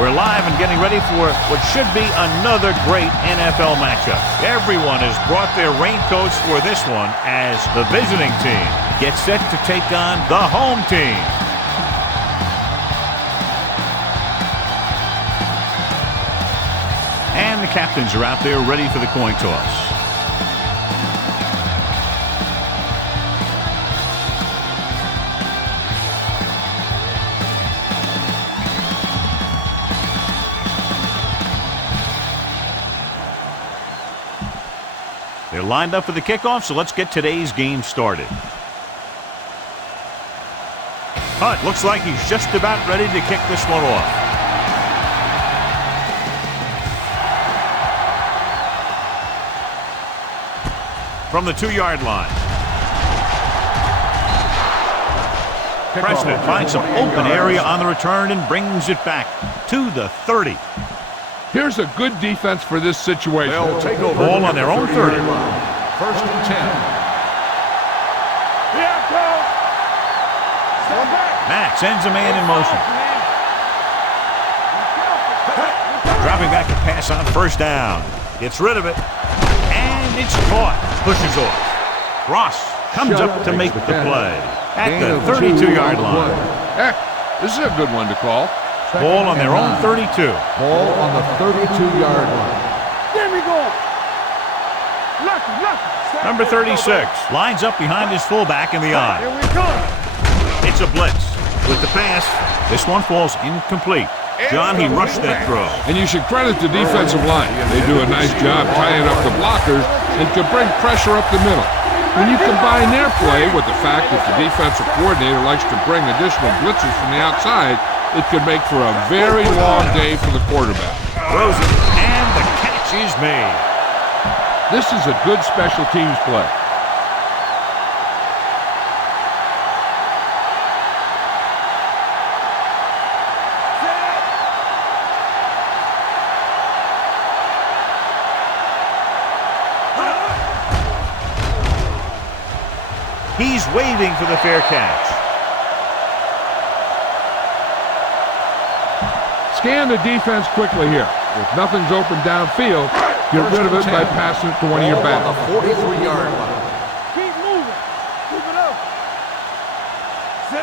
We're live and getting ready for what should be another great NFL matchup. Everyone has brought their raincoats for this one as the visiting team gets set to take on the home team. And the captains are out there ready for the coin toss. They're lined up for the kickoff, so let's get today's game started. Hunt looks like he's just about ready to kick this one off. From the 2-yard line. Preston finds some open area on the return and brings it back to the 30. Here's a good defense for this situation. They'll take over. Ball on their own 30. First and 10. Matt sends a man in motion. Dropping back to pass on first down. Gets rid of it. And it's caught. Pushes off. Ross comes up to make the play at the 32-yard line. Heck, this is a good one to call. Ball on their own 32. Ball on the 32-yard line. There we go. Number 36 lines up behind his fullback in the eye. Here we go. It's a blitz. With the pass, this one falls incomplete. John, he rushed that throw. And you should credit the defensive line. They do a nice job tying up the blockers and to bring pressure up the middle. When you combine their play with the fact that the defensive coordinator likes to bring additional blitzes from the outside, it could make for a very long day for the quarterback. Throws it, and the catch is made. This is a good special teams play. He's waving for the fair catch. Scan the defense quickly here. If nothing's open downfield, get rid of it by passing it to one of your backs. On the 43-yard line. Keep moving. Keep it up.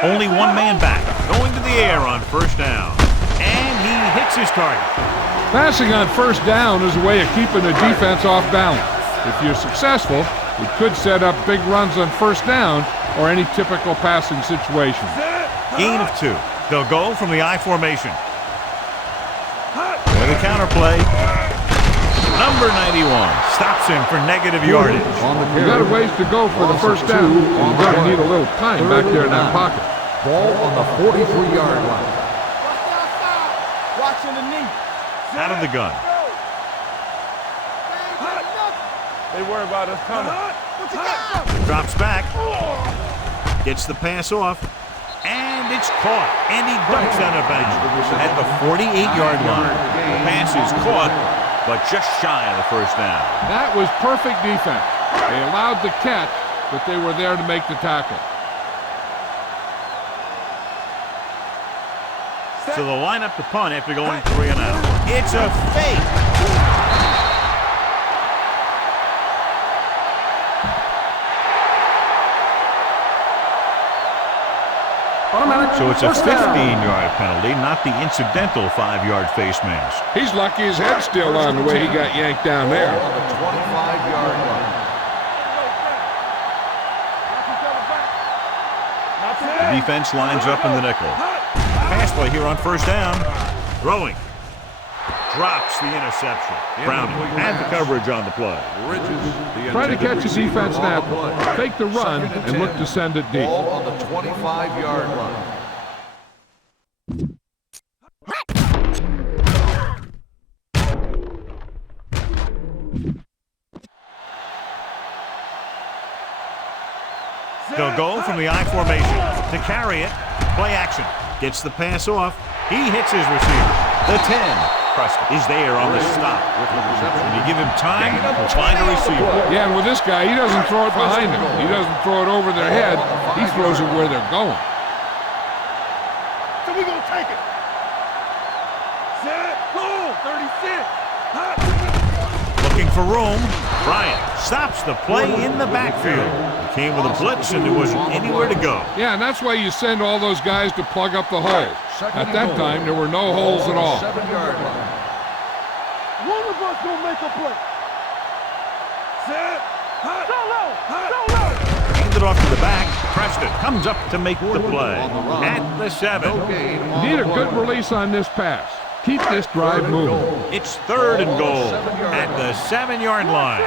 Only one man back, going to the air on first down. And he hits his target. Passing on first down is a way of keeping the defense off balance. If you're successful, it could set up big runs on first down or any typical passing situation. Gain of 2. They'll go from the I formation. With a counter play. Number 91 stops him for negative yardage. You got a ways to go for the first down. You're going to need a little time back there in that pocket. Ball on the 43-yard line. Watching the knee. Out of the gun. They worry about us coming. Drops back. Gets the pass off. And it's caught. And he dunks on a bench at the 48-yard line. The pass is caught, but just shy of the first down. That was perfect defense. They allowed the catch, but they were there to make the tackle. So they'll line up the punt after going 3 and out. It's a fake. So it's a 15-yard penalty, not the incidental 5-yard face mask. He's lucky his head's still on the way he got yanked down there. On the 25-yard line. The defense lines up in the nickel. Pass play here on first down. Throwing. Drops the interception. Browning had the coverage on the play. Try to catch a defense snap, fake the run, and look to send it deep. Ball on the 25-yard line. They'll go from the I formation to carry it. Play action. Gets the pass off. He hits his receiver. The 10 is there on the stop. When you give him time, he'll find a receiver. Yeah, and with this guy, he doesn't throw it behind him. He doesn't throw it over their head. He throws it where they're going. So we're going to take it. Set. Looking for room. Bryant stops the play in the backfield. He came with a blitz and there wasn't anywhere to go. Yeah, and that's why you send all those guys to plug up the holes. At that time, there were no holes at all. 7-yard line. One of us gonna make a play. Set. Go low. Go low. Hand it off to the back. Preston comes up to make the play at the 7. Need a good release on this pass. Keep this drive moving. It's 3rd and goal at the 7-yard line.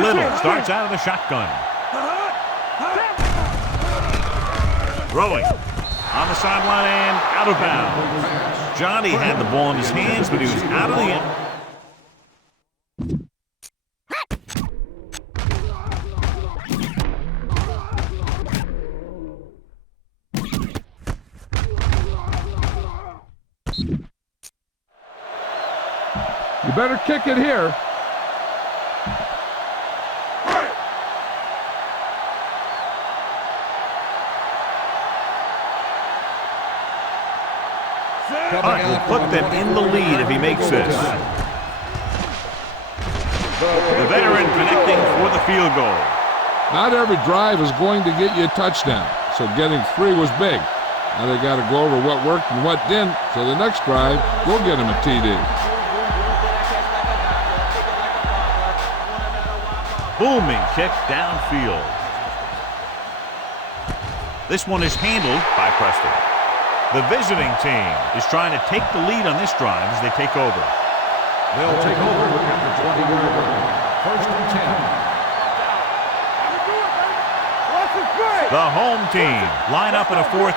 Little starts out of the shotgun. Throwing on the sideline and out of bounds. Johnny had the ball in his hands, but he was out of the end. You better kick it here. Hunt will put them in the lead if he makes this. The veteran connecting for the field goal. Not every drive is going to get you a touchdown, so getting 3 was big. Now they got to go over what worked and what didn't, so the next drive will get them a TD. Booming kick downfield. This one is handled by Preston. The visiting team is trying to take the lead on this drive as they take over. They'll take over at the 20-yard line. 1st and 10. The home team line up in a 4-3.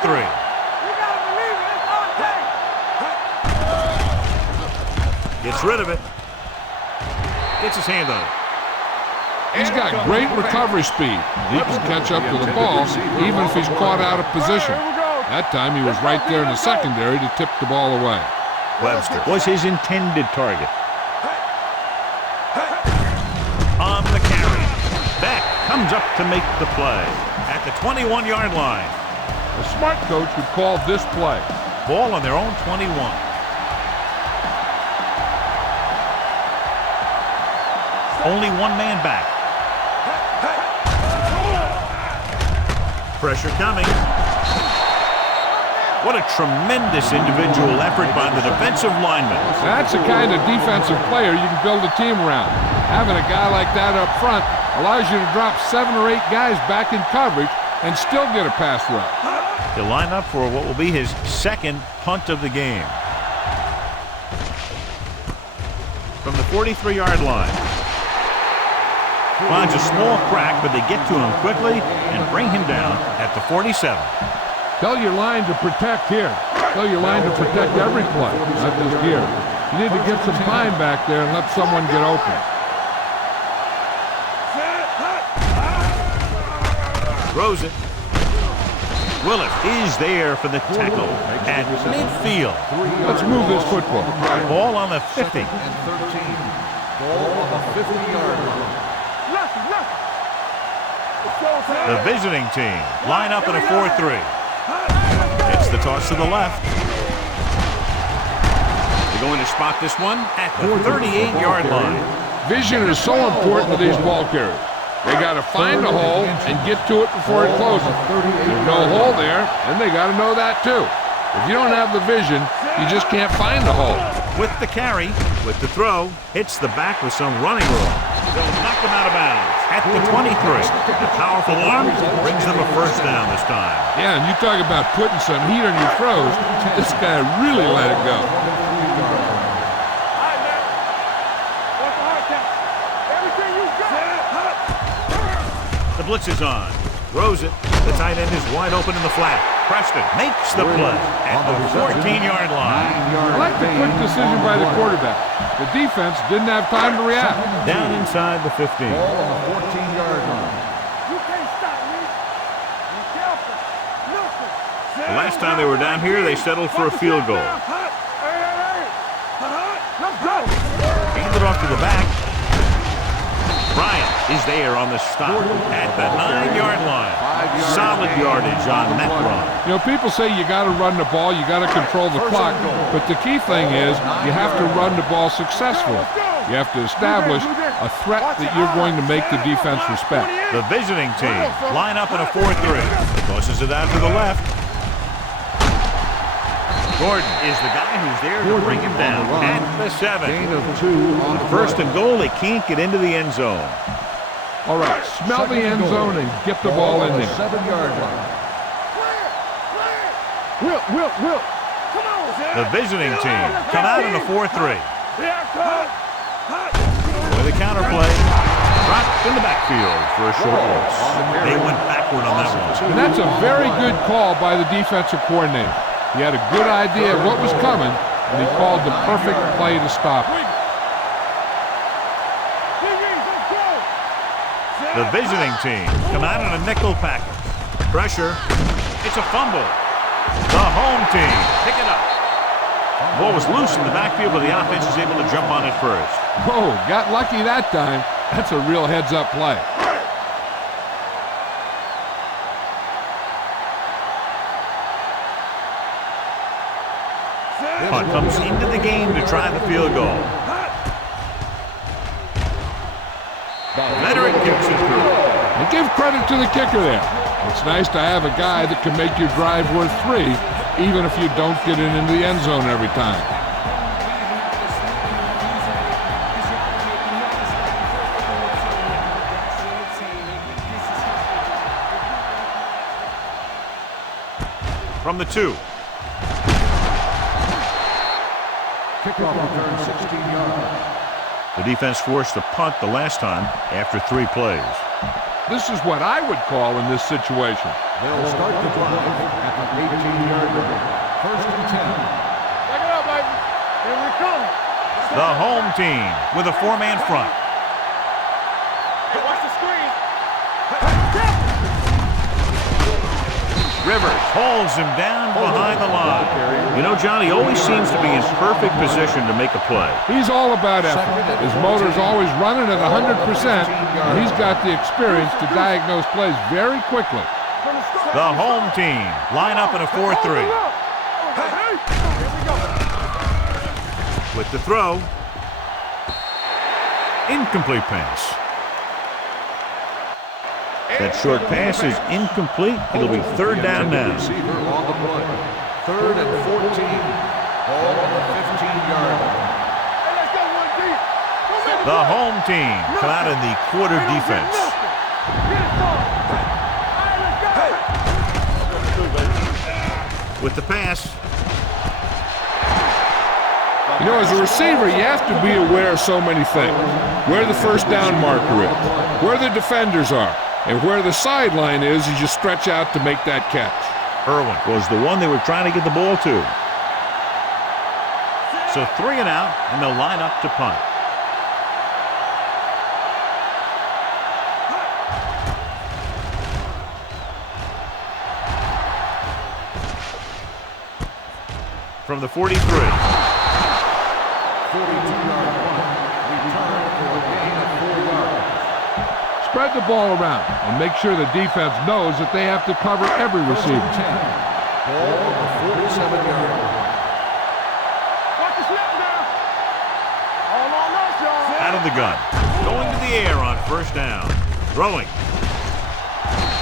Gets rid of it. Gets his hand on it. He's got great recovery speed. He can catch up to the ball even if he's caught out of position. That time he was right there in the secondary to tip the ball away. Webster was his intended target. On the carry. Beck comes up to make the play at the 21-yard line. A smart coach would call this play. Ball on their own 21. Only one man back. Pressure coming. What a tremendous individual effort by the defensive lineman. That's the kind of defensive player you can build a team around. Having a guy like that up front allows you to drop 7 or 8 guys back in coverage and still get a pass rush. He'll line up for what will be his 2nd punt of the game. From the 43-yard line. Finds a small crack, but they get to him quickly and bring him down at the 47. Tell your line to protect here. Tell your line to protect every play, not just here. You need to get some time back there and let someone get open. Throws it. Willis is there for the tackle at midfield. Let's move this football. Ball on the 50. 2nd and 13. Ball on the 50-yard line. The visiting team line up in a 4-3. It's the toss to the left. They're going to spot this one at the 38-yard line. Vision is so important to these ball carriers. They got to find a hole and get to it before it closes. There's no hole there, and they got to know that too. If you don't have the vision, you just can't find the hole. With the carry, with the throw, hits the back with some running room. They'll knock him out of bounds at the 23. The powerful arm brings them a 1st down this time. Yeah, and you talk about putting some heat on your throws. This guy really let it go. The blitz is on. Throws it. The tight end is wide open in the flat. Preston makes the play at the 14-yard line. I like the quick decision by the quarterback. The defense didn't have time to react. Down inside the 15. Ball on the 14-yard line. You can't stop me. Be careful. Nothing. The last time they were down here, they settled for a field goal. Let's go. Hand it off to the back. Bryant is there on the stop at the 9-yard line. Solid yardage on that run. You know, people say you got to run the ball, you got to control the clock, but the key thing is you have to run the ball successfully. You have to establish a threat that you're going to make the defense respect. The visiting team line up in a 4-3. Tosses it out to the left. Gordon is the guy who's there to bring him down at the 7. Gain of 2 on the First and goal, they can't get into the end zone. All right, smell the end zone and get the ball in there. 7-yard line. Will. Come on, The visiting team come out in a 4-3. With a counterplay, dropped in the backfield for a short loss. They went backward on that one. And that's a very good call by the defensive coordinator. He had a good idea of what was coming, and he called the perfect play to stop it. The visiting team come out in a nickel package. Pressure. It's a fumble. The home team pick it up. Ball was loose in the backfield, but the offense is able to jump on it first. Whoa, got lucky that time. That's a real heads-up play. Punt comes into the game to try the field goal. Veteran kicks it through. And give credit to the kicker there. It's nice to have a guy that can make your drive worth 3, even if you don't get it into the end zone every time. From the 2. Kickoff return 16 yards. The defense forced a punt the last time after 3 plays. This is what I would call in this situation. They'll start the drive at the 18-yard line. First and 10. Take it up, baby. Here we come. The home team with a 4-man front. Hey, watch the screen. Rivers holds him down behind the line. You know, Johnny always seems to be in perfect position to make a play. He's all about effort. His motor's always running at 100%, and he's got the experience to diagnose plays very quickly. The home team line up in a 4-3. With the throw. Incomplete pass. That short pass is incomplete. It'll be 3rd down now. Receiver on the play. 3rd and 14. Ball on the 15-yard line. The home team come out in the quarter defense. With the pass. You know, as a receiver, you have to be aware of so many things. Where the first down marker is, where the defenders are, and where the sideline is as you stretch out to make that catch. Irwin was the one they were trying to get the ball to. So 3 and out, and they'll line up to punt. From the 43. 42-yard punt. Return for a gain of 4 yards. Spread the ball around and make sure the defense knows that they have to cover every receiver. Ball on the 47-yard line. Watch the snap now. All on us, y'all. Out of the gun. Going to the air on first down. Throwing.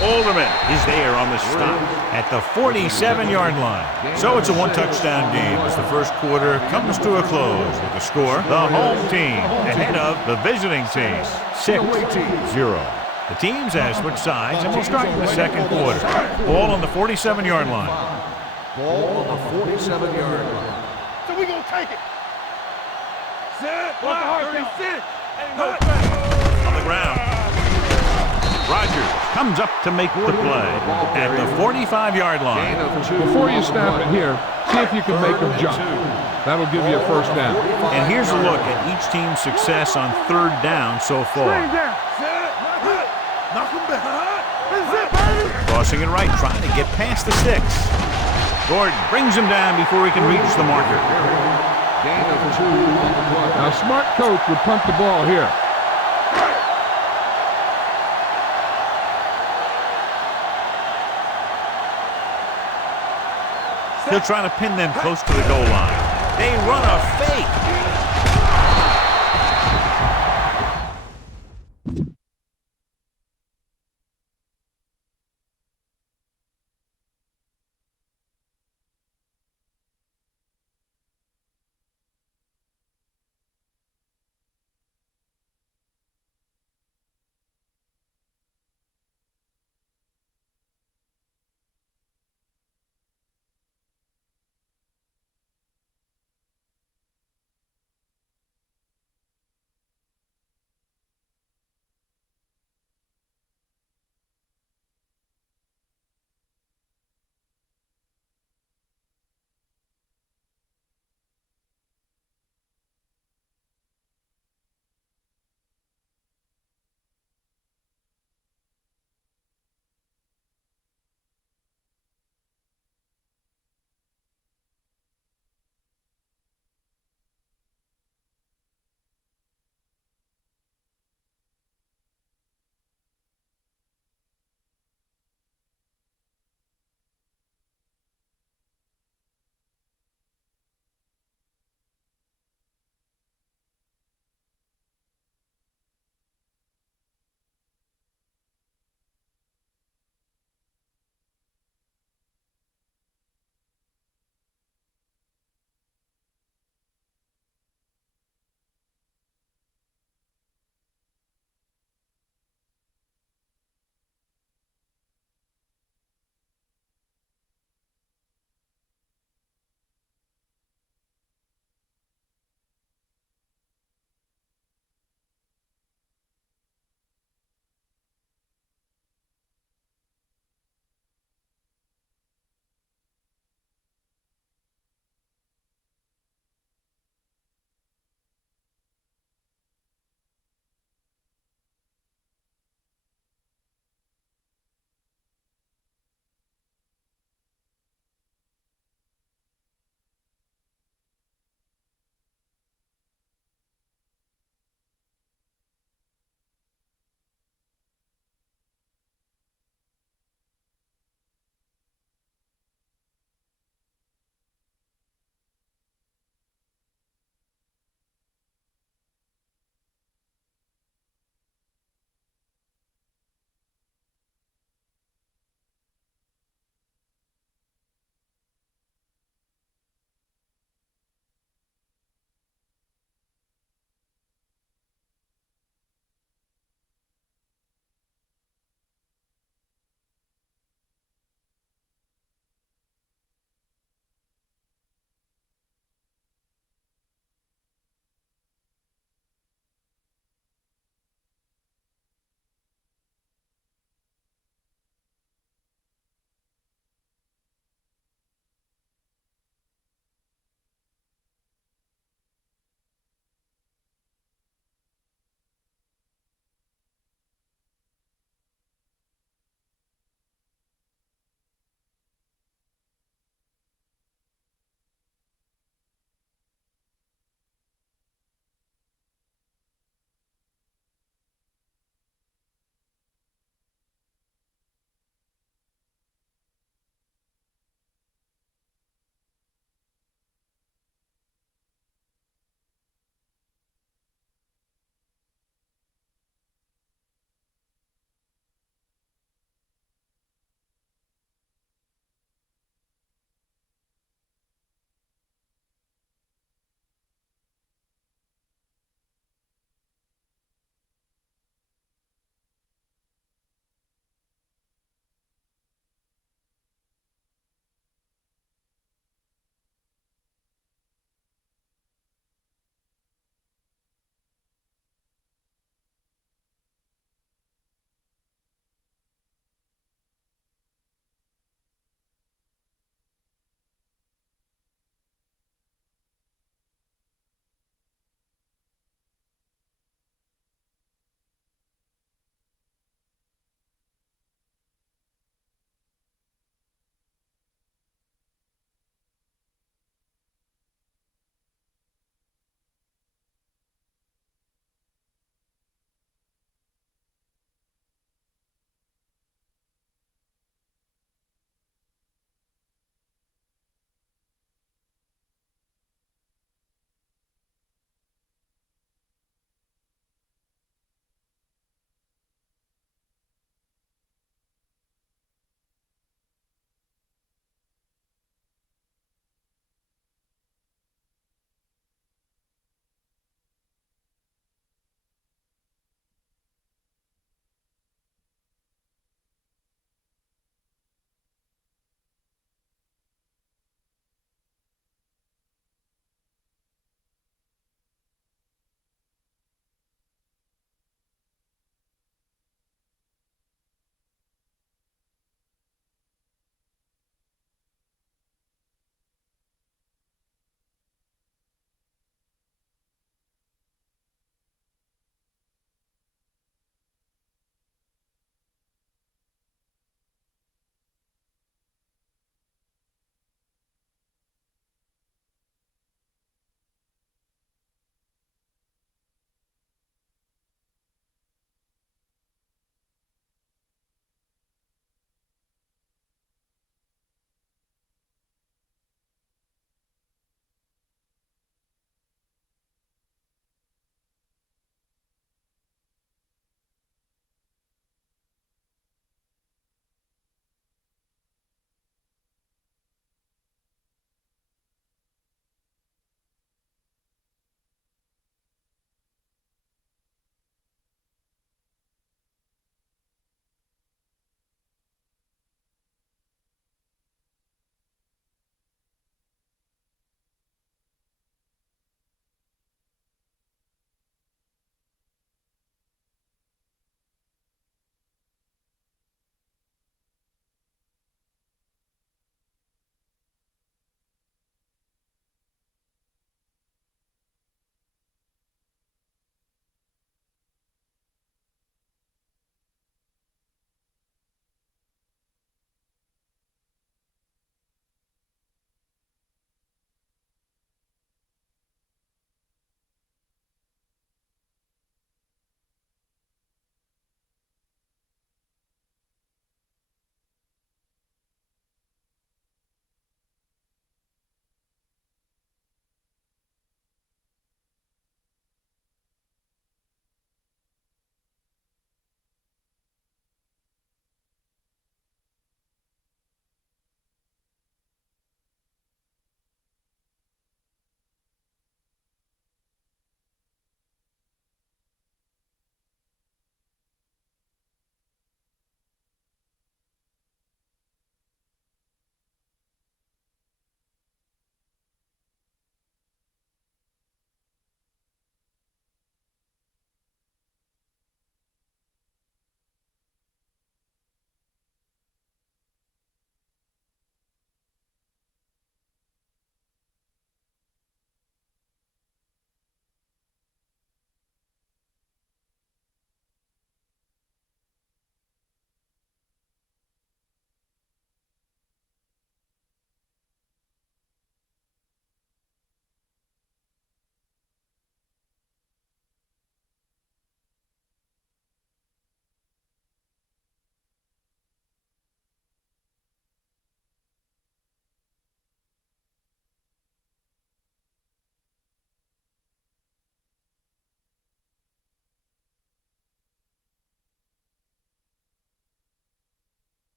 Alderman is there on the stop at the 47-yard line. So it's a 1-touchdown game as the first quarter comes to a close with the score. The home team ahead of the visiting team, 6-0. The teams have switched sides and will start in the second quarter. Ball on the 47-yard line. Ball on the 47-yard line. So we gonna take it. Sit. Watch the heart sit. On the ground. Rogers comes up to make the play at the 45-yard line. Before you snap it here, see if you can make them jump. That'll give you a first down. And here's a look at each team's success on 3rd down so far. Knock him down. This is it, baby. Crossing it right, trying to get past the sticks. Gordon brings him down before he can reach the marker. Gain of 2 on the play. Now, a smart coach would punt the ball here. He'll try to pin them close to the goal line. They run a fake.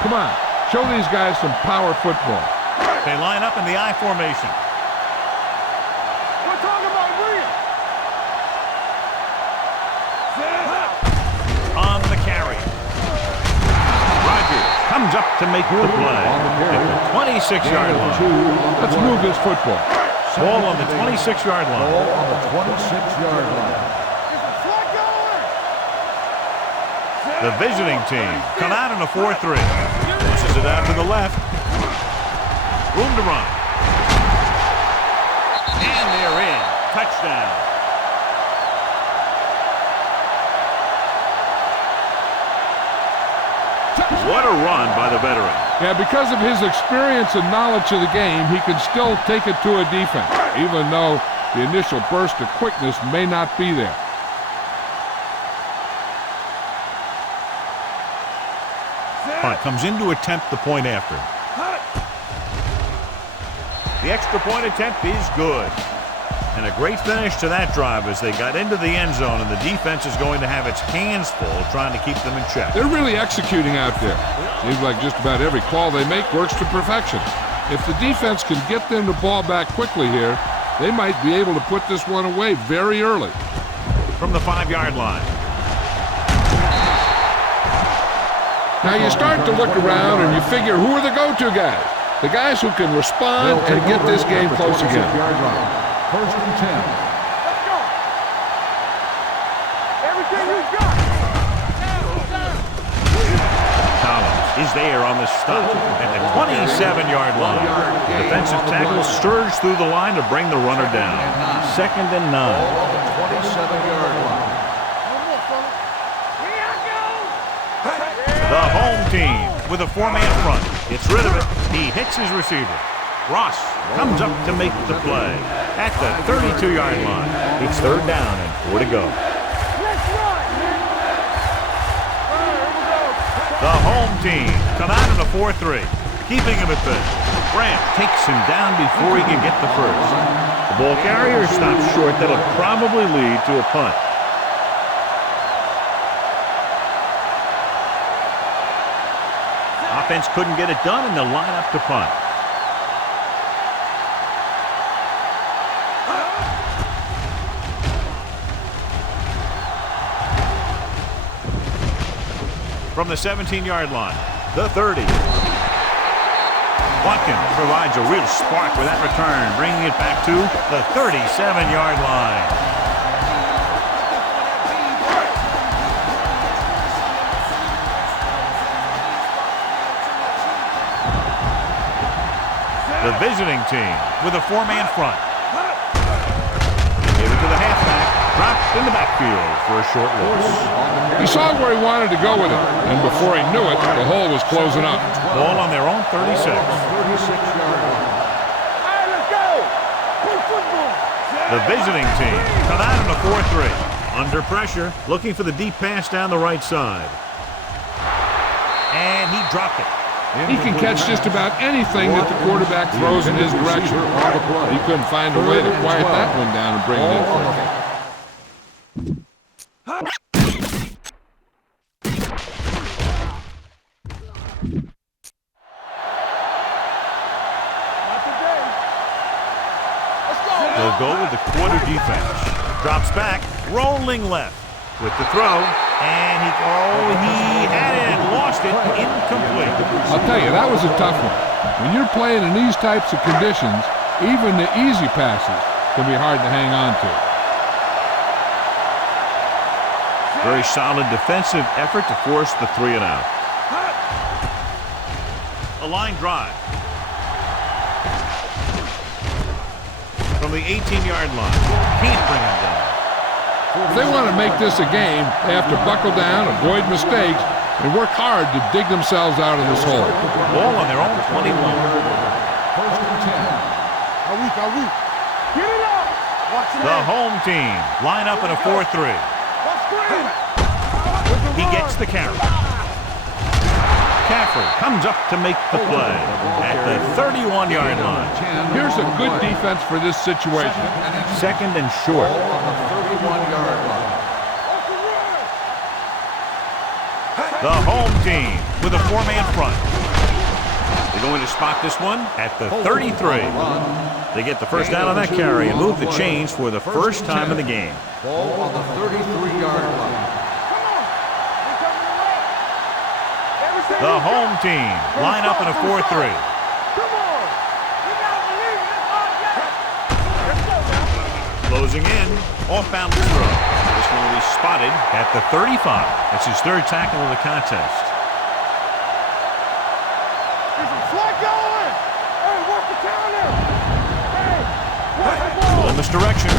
Come on, show these guys some power football. They line up in the I formation. We're talking about real. On the carry. Rodgers comes up to make the play at the 26-yard line. Let's move this football. Ball on the 26-yard line. Ball on the 26-yard line. The visiting team come out in a 4-3. Pushes it out to the left. Room to run. And they're in. Touchdown. What a run by the veteran. Yeah, because of his experience and knowledge of the game, he can still take it to a defense, even though the initial burst of quickness may not be there. Punt comes in to attempt the point after. The extra point attempt is good. And a great finish to that drive as they got into the end zone, and the defense is going to have its hands full trying to keep them in check. They're really executing out there. Seems like just about every call they make works to perfection. If the defense can get them the ball back quickly here, they might be able to put this one away very early. From the 5-yard line. Now you start to look around and you figure, who are the go-to guys? The guys who can respond and get this game close again. First and 10. Let's go. Everything you got. Collins is there on the stop at the 27-yard line. The defensive tackle surged through the line to bring the runner down. 2nd and 9. Ball on the 27-yard line. The home team with a 4-man front. Gets rid of it. He hits his receiver. Ross comes up to make the play at the 32-yard line. It's 3rd down and 4 to go. The home team come out in a 4-3, keeping him at bay. Grant takes him down before he can get the first. The ball carrier stops short. That'll probably lead to a punt. Offense couldn't get it done, and they'll line up to punt. From the 17-yard line, the 30. Watkins provides a real spark with that return, bringing it back to the 37-yard line. The visiting team with a 4-man front. Give it to the halfback. Dropped in the backfield for a short loss. He saw where he wanted to go with it, and before he knew it, the hole was closing up. Ball on their own 36. 36-yard line. All right, let's go. Play football. The visiting team come out in a 4-3. Under pressure, looking for the deep pass down the right side. And he dropped it. He can catch just about anything that the quarterback throws in his direction. He couldn't find a way to quiet that one down and bring it in for him. They'll go with the quarter defense. Drops back, rolling left with the throw, and he had it and lost it, incomplete. I'll tell you, that was a tough one. When you're playing in these types of conditions, even the easy passes can be hard to hang on to. Very solid defensive effort to force the 3 and out. A line drive. From the 18-yard line. Can't bring him down. If they want to make this a game, they have to buckle down, avoid mistakes, and work hard to dig themselves out of this hole. Ball on their own 21. First and 10. Are we? Get it out. Watch it The out. home team line up in a 4-3. He gets the carry. Caffrey comes up to make the play at the 31-yard line. Here's a good defense for this situation. 2nd and short. Ball on the 31-yard line. The home team with a 4-man front. They're going to spot this one at the 33. They get the first down on that carry and move the chains for the first time in the game. Ball on the 33-yard line. The home team line up in a 4-3. Closing in, off-balance throw. This one will be spotted at the 35. That's his third tackle of the contest. In this direction.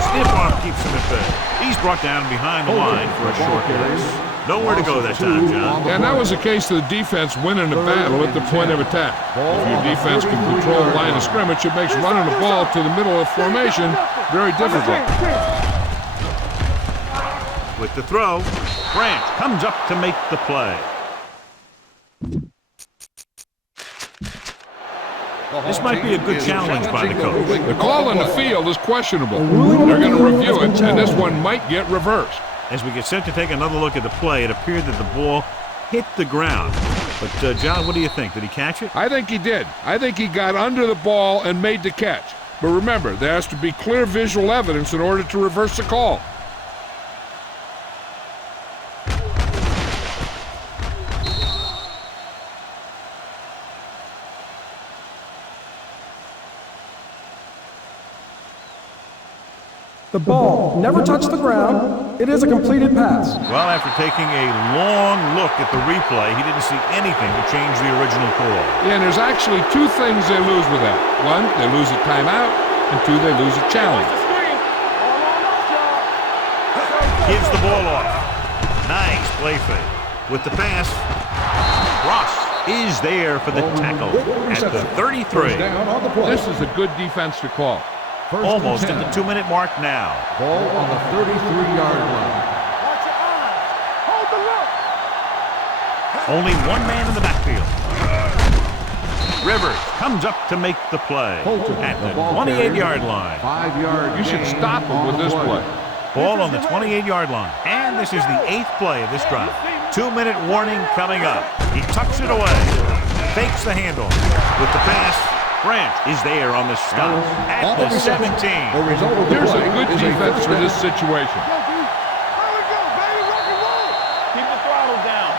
Stiff arm keeps him at bay. He's brought down behind the line for a short pass. Nowhere to go that time, John. And that was a case of the defense winning the battle at the point of attack. If your defense can control the line of scrimmage, it makes running the ball to the middle of formation very difficult. With the throw, Branch comes up to make the play. This might be a good challenge by the coach. The call on the field is questionable. They're going to review it, and this one might get reversed. As we get set to take another look at the play, it appeared that the ball hit the ground. But, John, what do you think? Did he catch it? I think he did. I think he got under the ball and made the catch. But remember, there has to be clear visual evidence in order to reverse the call. The ball never touched the ground. It is a completed pass. Well, after taking a long look at the replay, he didn't see anything to change the original call. Yeah, and there's actually two things they lose with that. One, they lose a timeout, and two, they lose a challenge. Gives the ball off. Nice play fake. With the pass, Ross is there for the tackle at the 33. This is a good defense to call. Almost at the 2-minute mark now. Ball on the 33-yard line. Only one man in the backfield. Rivers comes up to make the play at the 28-yard line. 5 yards. You should stop him with this play. Ball on the 28-yard line. And this is the 8th play of this drive. 2-minute warning coming up. He tucks it away. Fakes the handoff. With the pass, Branch is there on the stop at the 17. Here's a good defense for this situation. Keep the throttle down.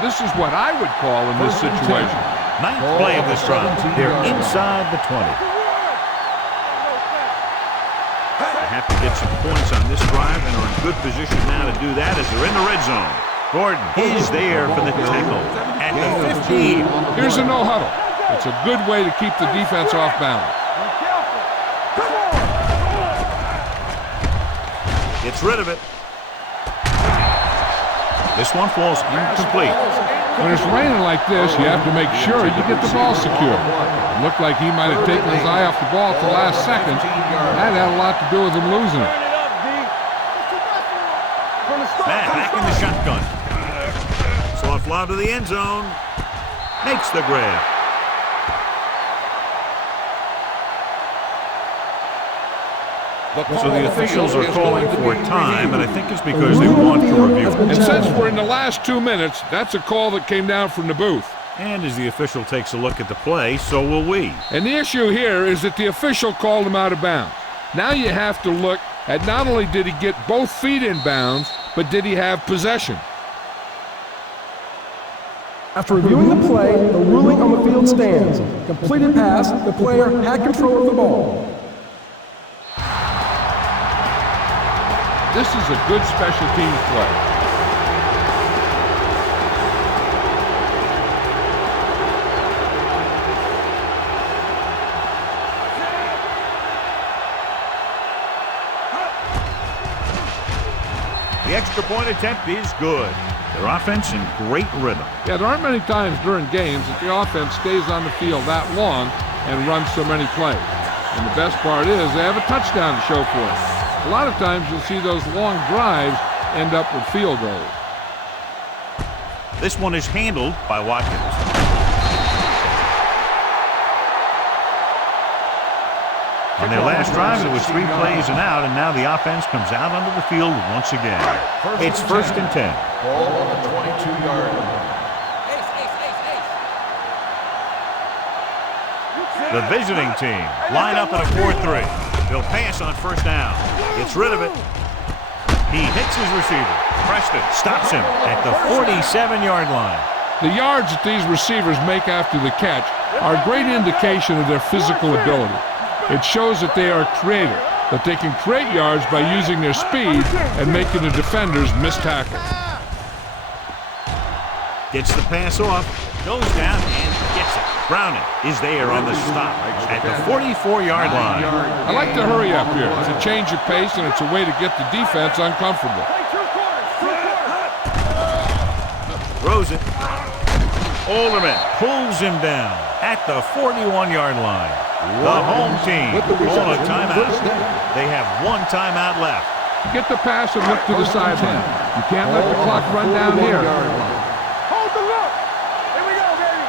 This is what I would call in this situation. 9th play of this drive. They're inside the 20. They have to get some points on this drive and are in good position now to do that as they're in the red zone. Gordon is there for the tackle at the 15. Here's a no-huddle. It's a good way to keep the defense off balance. Gets rid of it. This one falls incomplete. When it's raining like this, you have to make sure you get the ball secure. It looked like he might have taken his eye off the ball at the last second. That had a lot to do with him losing it. Matt back in the shotgun. Soft lob to the end zone. Makes the grab. So the officials are calling for time, and I think it's because they want to review it. And since we're in the last 2 minutes, that's a call that came down from the booth. And as the official takes a look at the play, so will we. And the issue here is that the official called him out of bounds. Now you have to look at not only did he get both feet in bounds, but did he have possession? After reviewing the play, the ruling on the field stands. Completed pass, the player had control of the ball. This is a good special teams play. The extra point attempt is good. Their offense in great rhythm. Yeah, there aren't many times during games that the offense stays on the field that long and runs so many plays. And the best part is they have a touchdown to show for it. A lot of times you'll see those long drives end up with field goals. This one is handled by Watkins. 3 On their last drive, it was 3 plays and out, and now the offense comes out onto the field once again. It's first and 10. Ball on the 22-yard line. The visiting team line up in a 4-3. They'll pass on first down. Gets rid of it. He hits his receiver. Preston stops him at the 47-yard line. The yards that these receivers make after the catch are a great indication of their physical ability. It shows that they are creative, that they can create yards by using their speed and making the defenders miss tackles. Gets the pass off, goes down and gets it. Browning is there on the stop at the 44-yard line. I like to hurry up here. It's a change of pace, and it's a way to get the defense uncomfortable. Throws it. Alderman pulls him down at the 41-yard line. The home team on a timeout. They have 1 timeout left. Get the pass and look to the sideline. You can't let the clock run down here. Hold the look. Here we go, baby.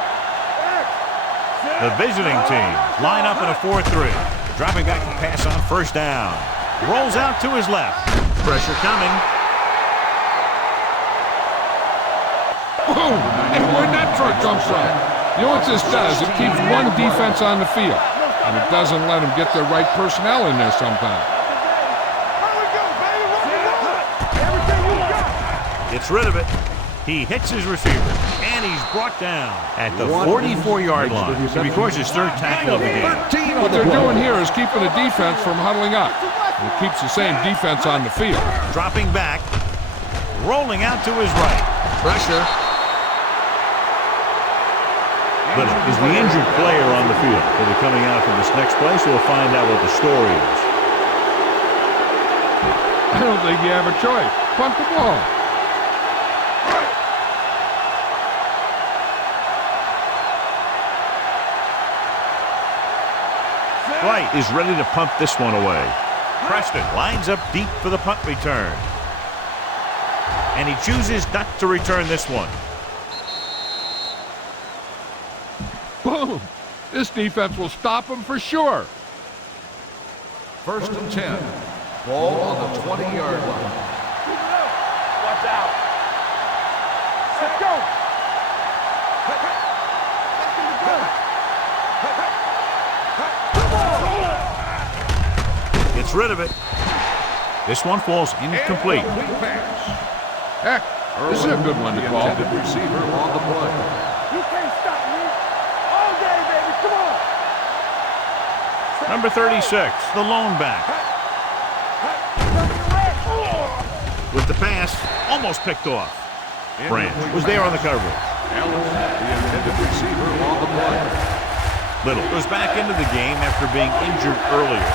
The visiting team line up in a 4-3. Dropping back to pass on first down. Rolls out to his left. Pressure coming. Boom! And where'd that truck come from? You know what this does? It keeps one defense on the field, and it doesn't let them get the right personnel in there sometimes. Gets rid of it. He hits his receiver, and he's brought down at the 44-yard line. To be, of course, his 3rd tackle of the game. What they're doing here is keeping the defense from huddling up. And it keeps the same defense on the field. Dropping back, rolling out to his right. Pressure. But is the injured player on the field? Are they coming out for this next play? So we'll find out what the story is. I don't think you have a choice. Punt the ball. White is ready to punt this one away. Preston lines up deep for the punt return. And he chooses not to return this one. Boom! This defense will stop him for sure. First and 10. Ball on the 20-yard line. Watch out. Let's go. Gets rid of it. This one falls incomplete. Heck, this is a good one to call. Receiver on the play. You can't stop me. All day, baby. Come on. Number 36, the lone back. With the pass, almost picked off. Branch was there on the coverage. Ellis, the intended receiver on the play. Little goes back into the game after being injured earlier.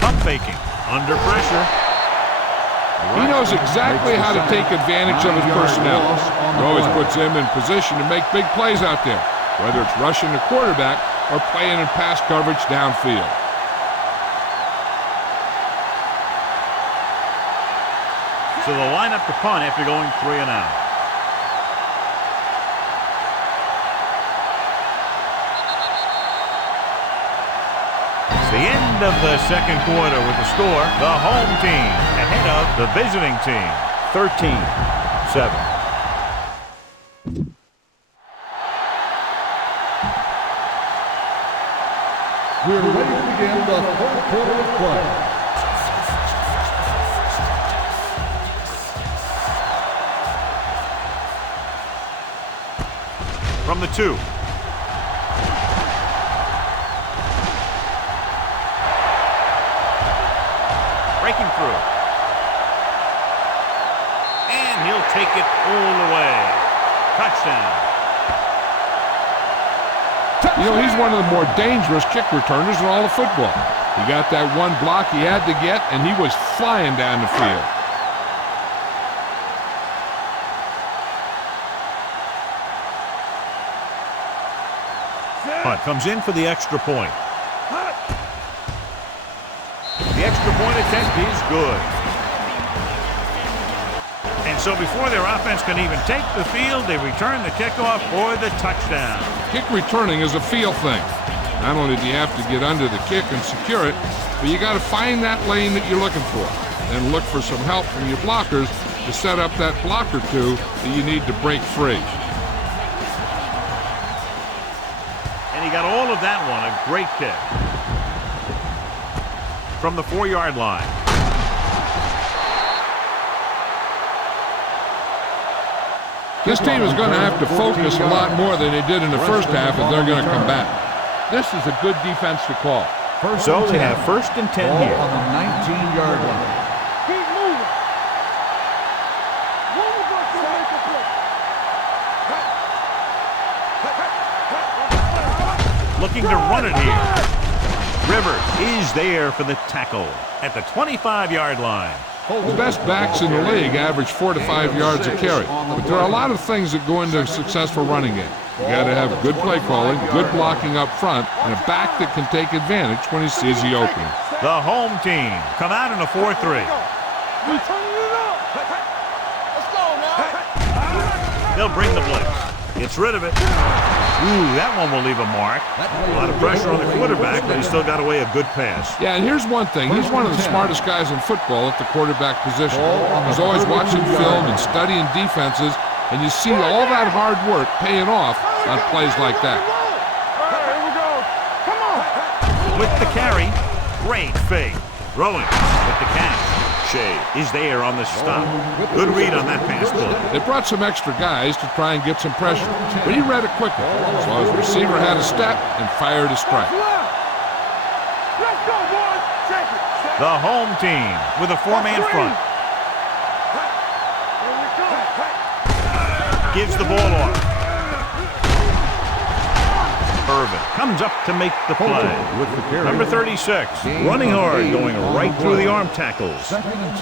Pump faking, under pressure. He knows exactly how to take advantage of his personnel. He always puts him in position to make big plays out there, whether it's rushing the quarterback or playing in pass coverage downfield. So they'll line up to punt after going 3 and out. It's the end of the second quarter with the score. The home team ahead of the visiting team, 13-7. We're ready to begin the 3rd quarter of play. From the 2. Breaking through. And he'll take it all the way. Touchdown. You know, he's one of the more dangerous kick returners in all of football. He got that one block he had to get, and he was flying down the field. Hunt comes in for the extra point. The extra point attempt is good. And So before their offense can even take the field, they return the kickoff for the touchdown. Kick returning is a feel thing. Not only do you have to get under the kick and secure it, but you got to find that lane that you're looking for. Then look for some help from your blockers to set up that block or two that you need to break free. And he got all of that one, a great kick. From the 4-yard line. This team is going to have to focus a lot more than they did in the first half if they're going to come back. This is a good defense to call. So they have 1st and 10 here. On the 19-yard line. Keep moving. One of us will make a play. Looking to run it here. Rivers is there for the tackle at the 25-yard line. The best backs in the league average 4 to 5 yards a carry. But there are a lot of things that go into a successful running game. You got to have good play calling, good blocking up front, and a back that can take advantage when he sees the opening. The home team come out in a 4-3. We turning it up. Let's go now. They'll bring the blitz. Gets rid of it. Ooh, that one will leave a mark. A lot of pressure on the quarterback, but he still got away a good pass. Yeah, and here's one thing. He's one of the smartest guys in football at the quarterback position. He's always watching film and studying defenses, and you see all that hard work paying off on plays like that. All right, here we go. Come on. With the carry, great fake. Throwing with the catch. Shea is there on the stop. Good read on that pass play. They brought some extra guys to try and get some pressure, but he read it quickly. So his receiver had a step and fired a strike. Let's go, boys. Check it. The home team with a 4-man front. Here we go. Gives the ball off. Irvin comes up to make the play. Number 36, running hard, going right through the arm tackles.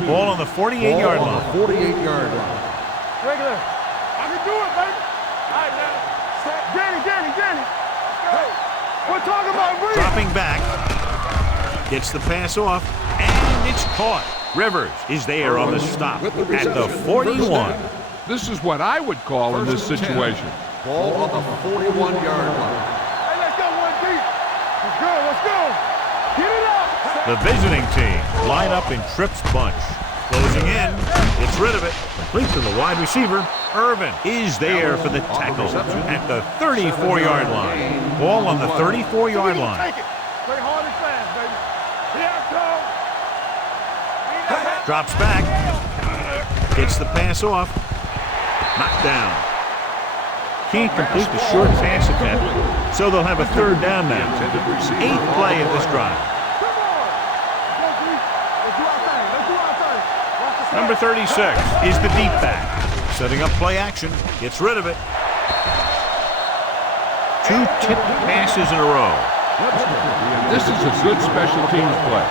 Ball on the 48-yard line. 48-yard line. Regular. I can do it, baby. All right, now. Danny. We're talking about Reed. Dropping back. Gets the pass off. And it's caught. Rivers is there on the stop at the 41. This is what I would call in this situation. Ball on the 41-yard line. Hey, let's go one deep. Let's go. Get it up. The visiting team line up in trips bunch. Closing in. Gets rid of it. Complete to the wide receiver. Irvin is there for the tackle at the 34-yard line. Ball on the 34-yard line. Take it. Play hard and fast, baby. Here I come. Drops back. Gets the pass off. Knocked down. Can't complete the short pass attempt, so they'll have a 3rd down now. 8th play of this drive. Number 36 is the deep back. Setting up play action. Gets rid of it. 2 tipped passes in a row. This is a good special teams play.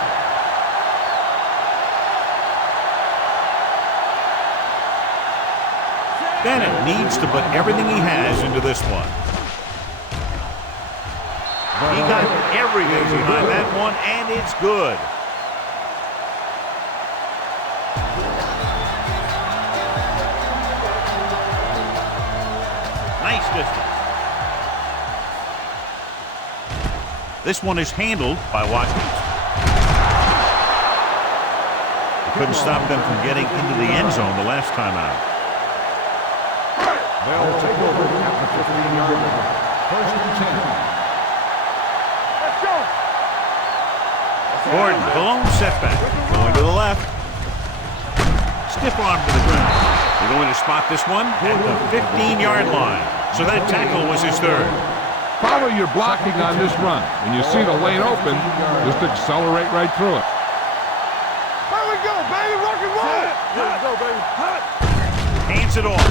Bennett needs to put everything he has into this one. He got everything behind that one, and it's good. Nice distance. This one is handled by Watkins. They couldn't stop them from getting into the end zone the last time out. They'll take over at the 15-yard line. 1st and 10. Let's go. Gordon, the lone setback. Going to the left. Stiff arm to the ground. They're going to spot this one at the 15-yard line. So that tackle was his 3rd. Follow your blocking on this run. When you see the lane open, just accelerate right through it. Here we go, baby. Rock and roll. Here we go, baby. Hands it off.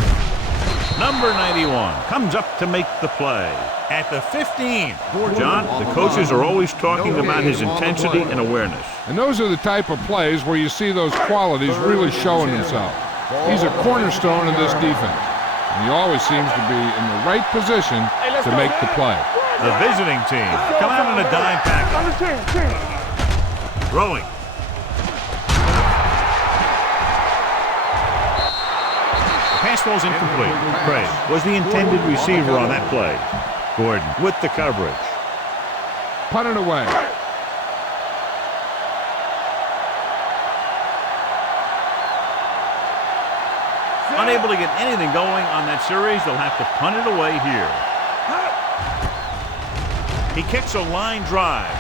Number 91 comes up to make the play at the 15. John, the coaches are always talking about his intensity and awareness. And those are the type of plays where you see those qualities really showing himself. He's a cornerstone of this defense, and he always seems to be in the right position to make the play. The visiting team come out in a dime package. Throwing. falls incomplete. Craig was the intended receiver on that play. Gordon with the coverage. Punt it away. Unable to get anything going on that series, they'll have to punt it away here. He kicks a line drive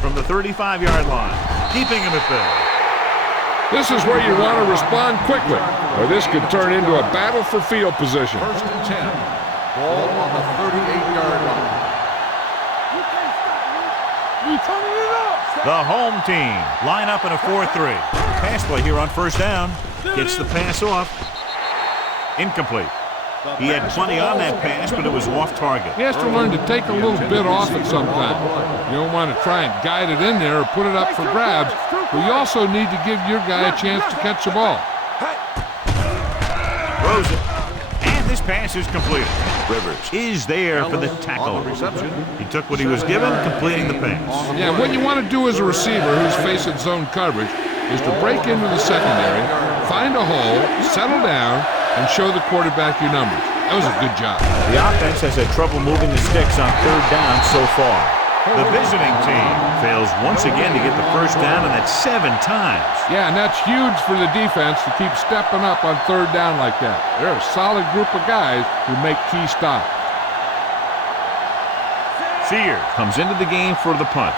from the 35-yard line, keeping him at bay. This is where you want to respond quickly, or this could turn into a battle for field position. First and 10. Ball on the 38-yard line. The home team line up in a 4-3. Pass play here on first down. Gets the pass off. Incomplete. He had plenty on that pass, but it was off target. He has to learn to take a little bit off it sometime. You don't want to try and guide it in there or put it up for grabs, but you also need to give your guy a chance to catch the ball. Throws it. And this pass is completed. Rivers is there for the tackle. He took what he was given, completing the pass. Yeah, what you want to do as a receiver who's facing zone coverage is to break into the secondary, find a hole, settle down, and show the quarterback your numbers. That was a good job. The offense has had trouble moving the sticks on third down so far. The visiting team fails once again to get the first down, and that's 7 times. Yeah, and that's huge for the defense to keep stepping up on third down like that. They're a solid group of guys who make key stops. Sears comes into the game for the punt.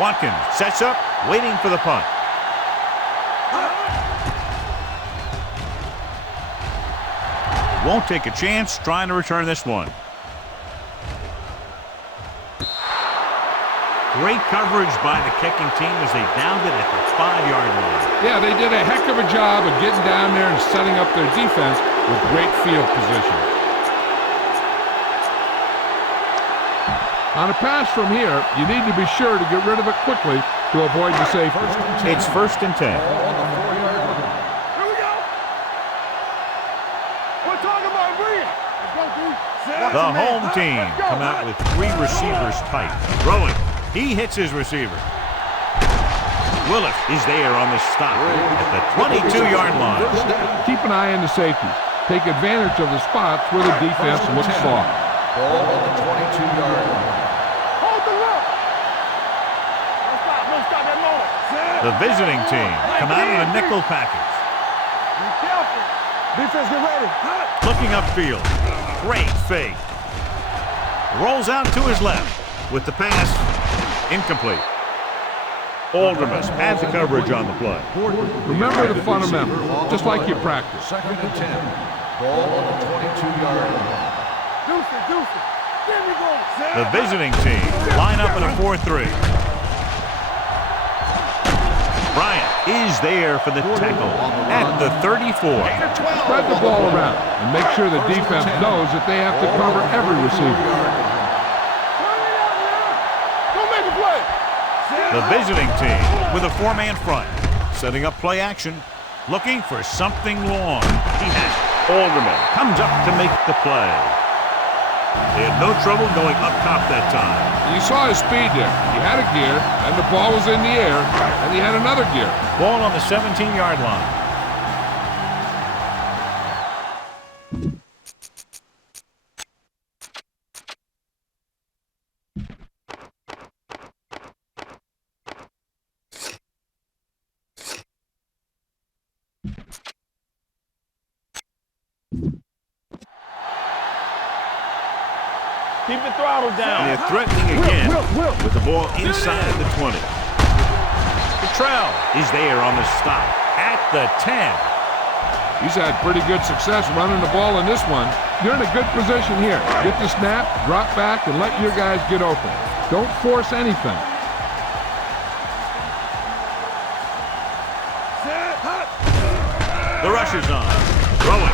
Watkins sets up, waiting for the punt. Won't take a chance trying to return this one. Great coverage by the kicking team as they downed it at the 5-yard line. Yeah, they did a heck of a job of getting down there and setting up their defense with great field position. On a pass from here, you need to be sure to get rid of it quickly to avoid the safety. It's first and 10. The home team come out with 3 receivers tight. Throwing. He hits his receiver. Willis is there on the stop at the 22-yard line. Keep an eye on the safeties. Take advantage of the spots where the defense looks soft. Ball on the 22-yard line. The visiting team come out in a nickel package. Defense, get ready. Looking upfield. Great fake. Rolls out to his left with the pass. Incomplete. Alderman has the coverage on the play. Remember the fundamentals, just like you practice. Second and 10. Ball on the 22-yard line. The visiting team line up in a 4-3. Bryant is there for the tackle at the 34. Spread the ball around and make sure the defense knows that they have to cover every receiver. The visiting team with a 4-man front, setting up play action, looking for something long. He has Alderman comes up to make the play. They had no trouble going up top that time. You saw his speed there. He had a gear, and the ball was in the air, and he had another gear. Ball on the 17-yard line. Keep the throttle down. And they're threatening again with the ball inside the 20. Cottrell is there on the stop at the 10. He's had pretty good success running the ball in this one. You're in a good position here. Get the snap, drop back, and let your guys get open. Don't force anything. The rush is on. Throwing.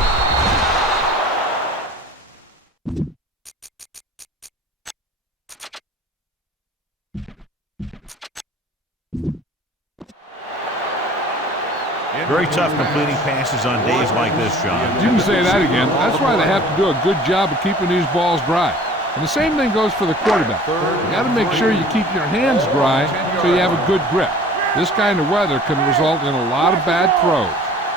Very tough completing passes on days like this, John. You can say that again. That's why they have to do a good job of keeping these balls dry. And the same thing goes for the quarterback. You got to make sure you keep your hands dry so you have a good grip. This kind of weather can result in a lot of bad throws.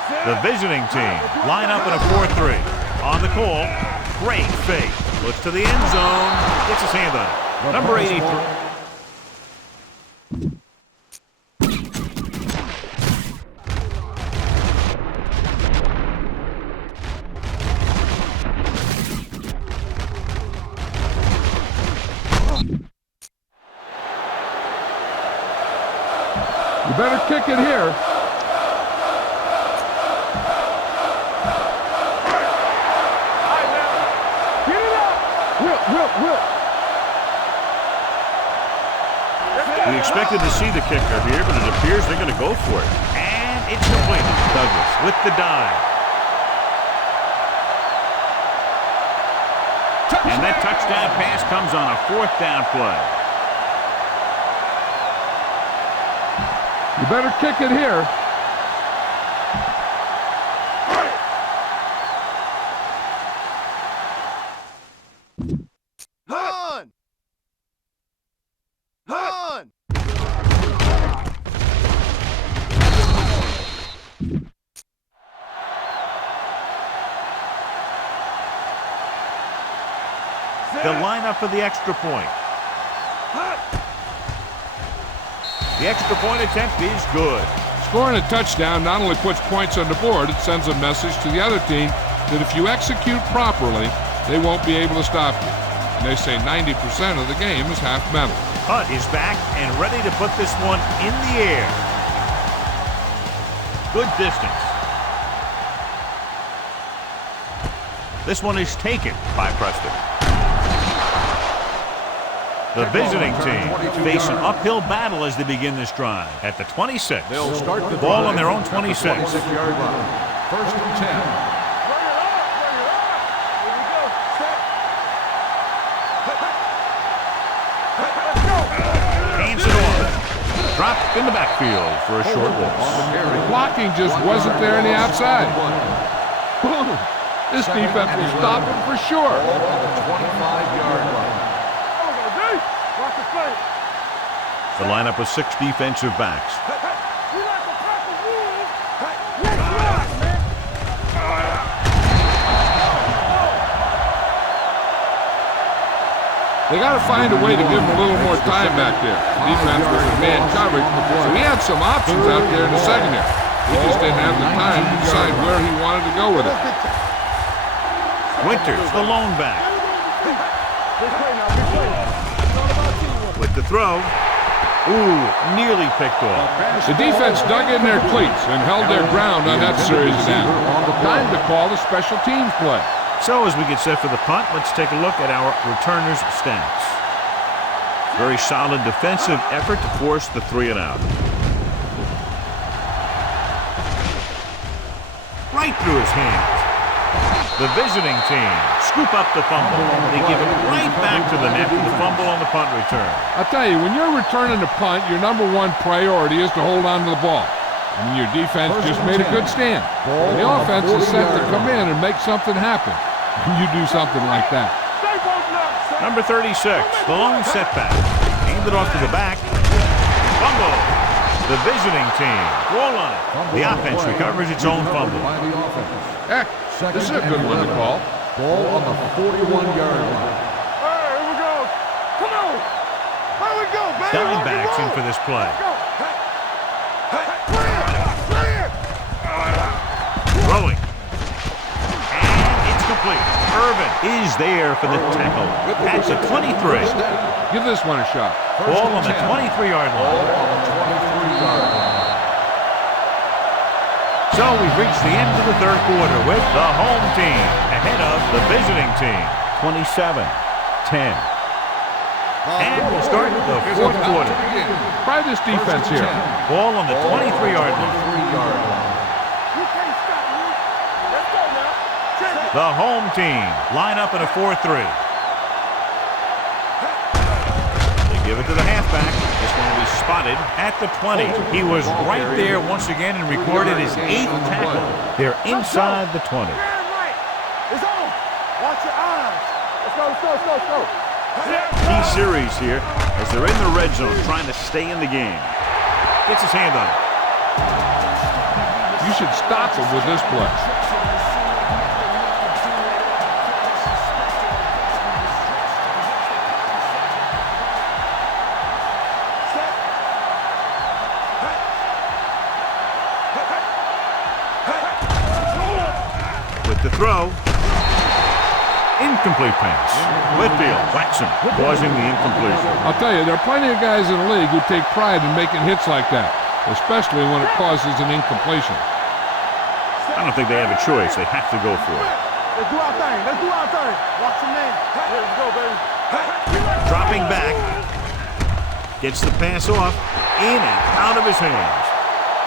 The visiting team line up in a 4-3. On the call, great fake. Looks to the end zone. Gets his hand on it. Number 83. You better kick it here. We expected to see the kicker here, but it appears they're going to go for it. And it's complete. Douglas with the dive. And that touchdown pass comes on a 4th down play. You better kick it here. Run! Run! The lineup for the extra point. The extra point attempt is good. Scoring a touchdown not only puts points on the board, it sends a message to the other team that if you execute properly, they won't be able to stop you. And they say 90% of the game is half mental. Hunt is back and ready to put this one in the air. Good distance. This one is taken by Preston. The visiting team face an uphill battle as they begin this drive. At the 26, They'll start the ball drive on their own at the 26. 26-yard line. 1st and 10. Hands it off. Dropped in the backfield for a short loss. Blocking just wasn't there on the outside. Boom! This defense will stop him for sure. Ball on the 25-yard line. The lineup with 6 defensive backs. They got to find a way to give him a little more time back there. Defense was in man coverage, so he had some options out there in the secondary. He just didn't have the time to decide where he wanted to go with it. Winters, the lone back. With the throw. Ooh, nearly picked off. The defense dug in their cleats and held their ground on that series of downs. Time to call the special teams play. So as we get set for the punt, let's take a look at our returners' stats. Very solid defensive effort to force the 3 and out. Right through his hands. The visiting team scoop up the fumble. They give it right back to the net for the fumble on the punt return. I'll tell you, when you're returning the punt, your number one priority is to hold on to the ball. I mean, your defense just made a good stand. And the offense is set to come in and make something happen. And you do something like that. Number 36, the lone setback. Aimed it off to the back. Fumble. The visiting team roll on it. The offense recovers its own fumble. Heck, this is a good one to call. Ball on the 41-yard line. Hey, here we go. Come on. Here we go, baby. Diamondbacks in for this play. Throwing. And it's complete. Irvin is there for the tackle. That's a 23. Give this one a shot. Ball on the 23-yard line. So we've reached the end of the 3rd quarter with the home team ahead of the visiting team, 27-10. And we'll start the 4th quarter. Try this defense here. Ball on the 23-yard line. The home team line up in a 4-3. They give it to the halfback. This one will be spotted at the 20. He was right there once again and recorded his 8th tackle. They're inside the 20. It's on. Watch your eyes. Let's go. Key series here as they're in the red zone trying to stay in the game. Gets his hand on it. You should stop them with this play. With the throw. Incomplete pass. Whitfield whacks him, causing the incompletion. I'll tell you, there are plenty of guys in the league who take pride in making hits like that, especially when it causes an incompletion. I don't think they have a choice. They have to go for it. Let's do our thing. Let's do our thing. Watch the man. Let's go, baby. Dropping back. Gets the pass off. In and out of his hands.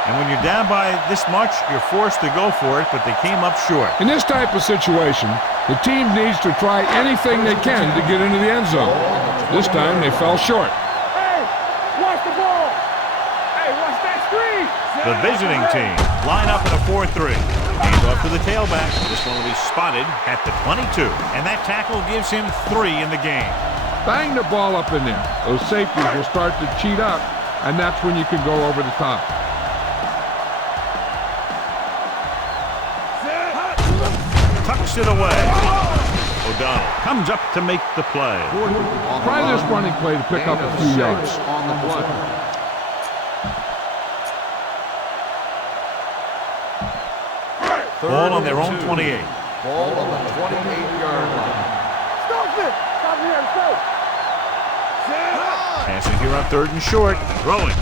And when you're down by this much, you're forced to go for it, but they came up short. In this type of situation, the team needs to try anything they can to get into the end zone. This time, they fell short. Hey, watch the ball. Hey, watch that screen. The visiting team line up in a 4-3. Hand off to the tailback. This one will be spotted at the 22. And that tackle gives him 3 in the game. Bang the ball up in there. Those safeties will start to cheat up, and that's when you can go over the top. Tucks it away. O'Donnell comes up to make the play. Try this running play to pick up a few yards. On the play. Ball on their own 28. Ball on the 28-yard line. Stop it. Stop here. Stop. Passing here on 3rd and short. Throwing.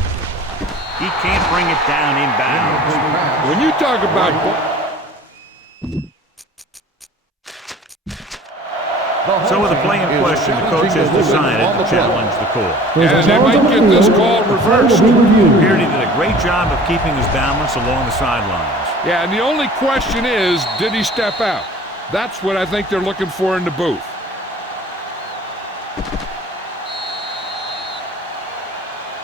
He can't bring it down inbounds. When you talk about... So with the play in question, the coach has decided to challenge the call. And they might get this call reversed. Beardy did a great job of keeping his balance along the sidelines. Yeah, and the only question is, did he step out? That's what I think they're looking for in the booth.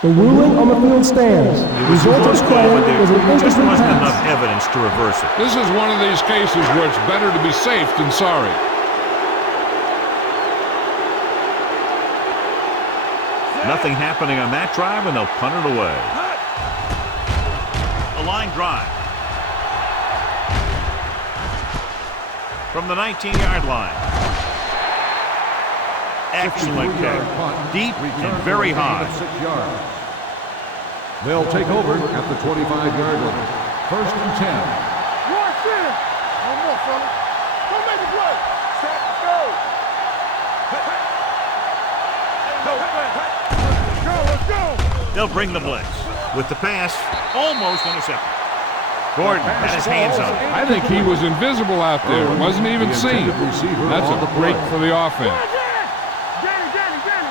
The ruling on the field stands. It was a Result of close call, but play was an there just incomplete wasn't enough pass. evidence to reverse it. This is one of these cases where it's better to be safe than sorry. Nothing happening on that drive, and they'll punt it away. A line drive. From the 19-yard line. Excellent kick. Deep and very high. 6 yards. They'll take over at the 25-yard line. 1st and 10. Watch it. One more, fella. Go make a play. Set, go. Let's go. They'll bring the blitz. With the pass, almost intercepted. Gordon had his hands on it. I think he was invisible out there. Wasn't even seen. That's a break for the offense. Danny.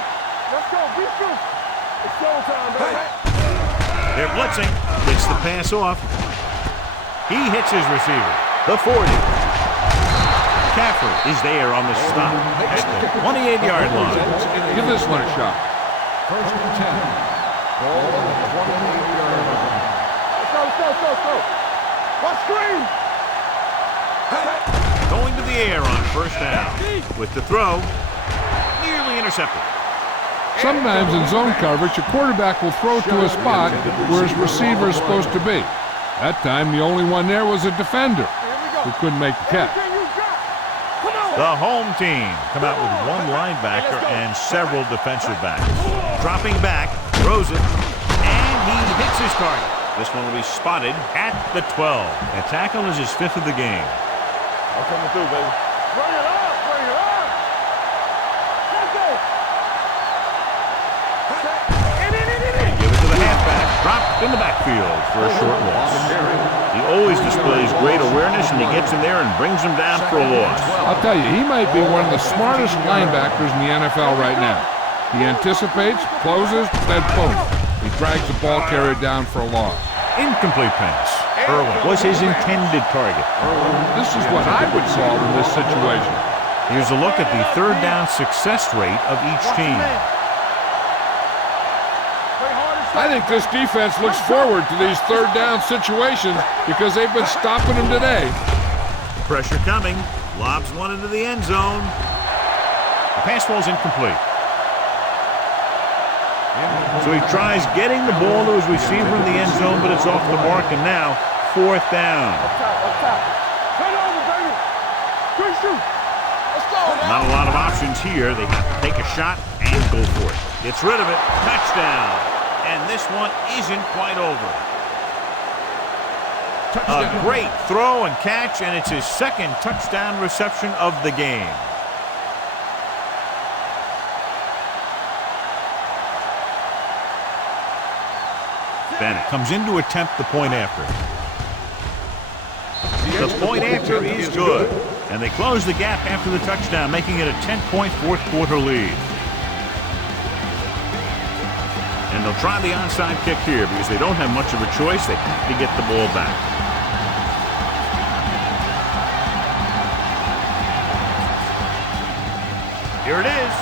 Let's go. Be true. It's showtime, baby. They're blitzing. Gets the pass off. He hits his receiver. The 40. Caffrey is there on the stop at the 28-yard line. Give this one a shot. 1st and 10. Ball on the 28-yard line. Let's go. Watch screen. Going to the air on 1st down. With the throw, nearly intercepted. Sometimes in zone coverage, a quarterback will throw to a spot where his receiver is supposed to be. That time, the only one there was a defender who couldn't make the catch. The home team come out with 1 linebacker and several defensive backs. Dropping back, throws it, and he hits his target. This one will be spotted at the 12. That tackle is his 5th of the game. I'm coming through, baby. Bring it up. Let's go. Give it to the halfback. Dropped in the backfield for a short loss. He always displays great awareness, and he gets in there and brings him down for a loss. I'll tell you, he might be one of the smartest linebackers in the NFL right now. He anticipates, closes, then boom. He drags the ball carrier down for a loss. Incomplete pass. Irwin was his intended target. This is what I would call in this situation. Here's a look at the 3rd down success rate of each team. I think this defense looks forward to these 3rd down situations because they've been stopping them today. Pressure coming. Lobs one into the end zone. The pass ball's incomplete. So he tries getting the ball to his receiver in the end zone, but it's off the mark, and now 4th down. Turn over, baby. Quick shoot. Let's go, man. Not a lot of options here. They have to take a shot and go for it. Gets rid of it. Touchdown. And this one isn't quite over. A great throw and catch, and it's his 2nd touchdown reception of the game. Bennett comes in to attempt the point after. The point after is good. And they close the gap after the touchdown, making it a 10-point 4th quarter lead. And they'll try the onside kick here because they don't have much of a choice. They have to get the ball back. Here it is.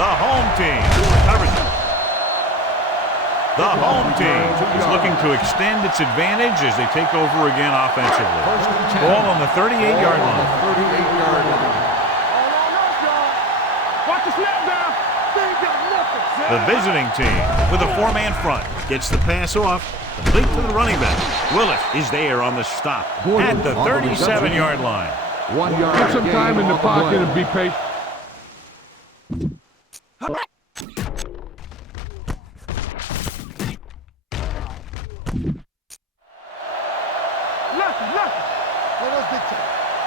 The home team covers it. The home team is looking to extend its advantage as they take over again offensively. Ball on the 38-yard line. Watch the snap down. They ain't got nothing. The visiting team with a 4-man front gets the pass off, complete to the running back. Willis is there on the stop at the 37-yard line. 1 yard. Get some time in the pocket and be patient.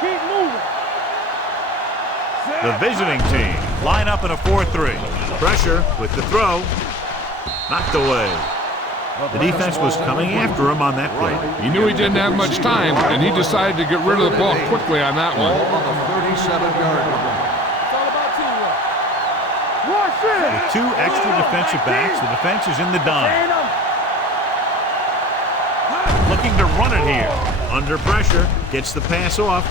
Keep moving. The visiting team line up in a 4-3. Pressure with the throw. Knocked away. The defense was coming after him on that play. He knew he didn't have much time, and he decided to get rid of the ball quickly on that one. Ball on the 37-yard line. It's all about teamwork. Watch it. With 2 extra defensive backs, the defense is in the dime. Looking to run it here. Under pressure, gets the pass off.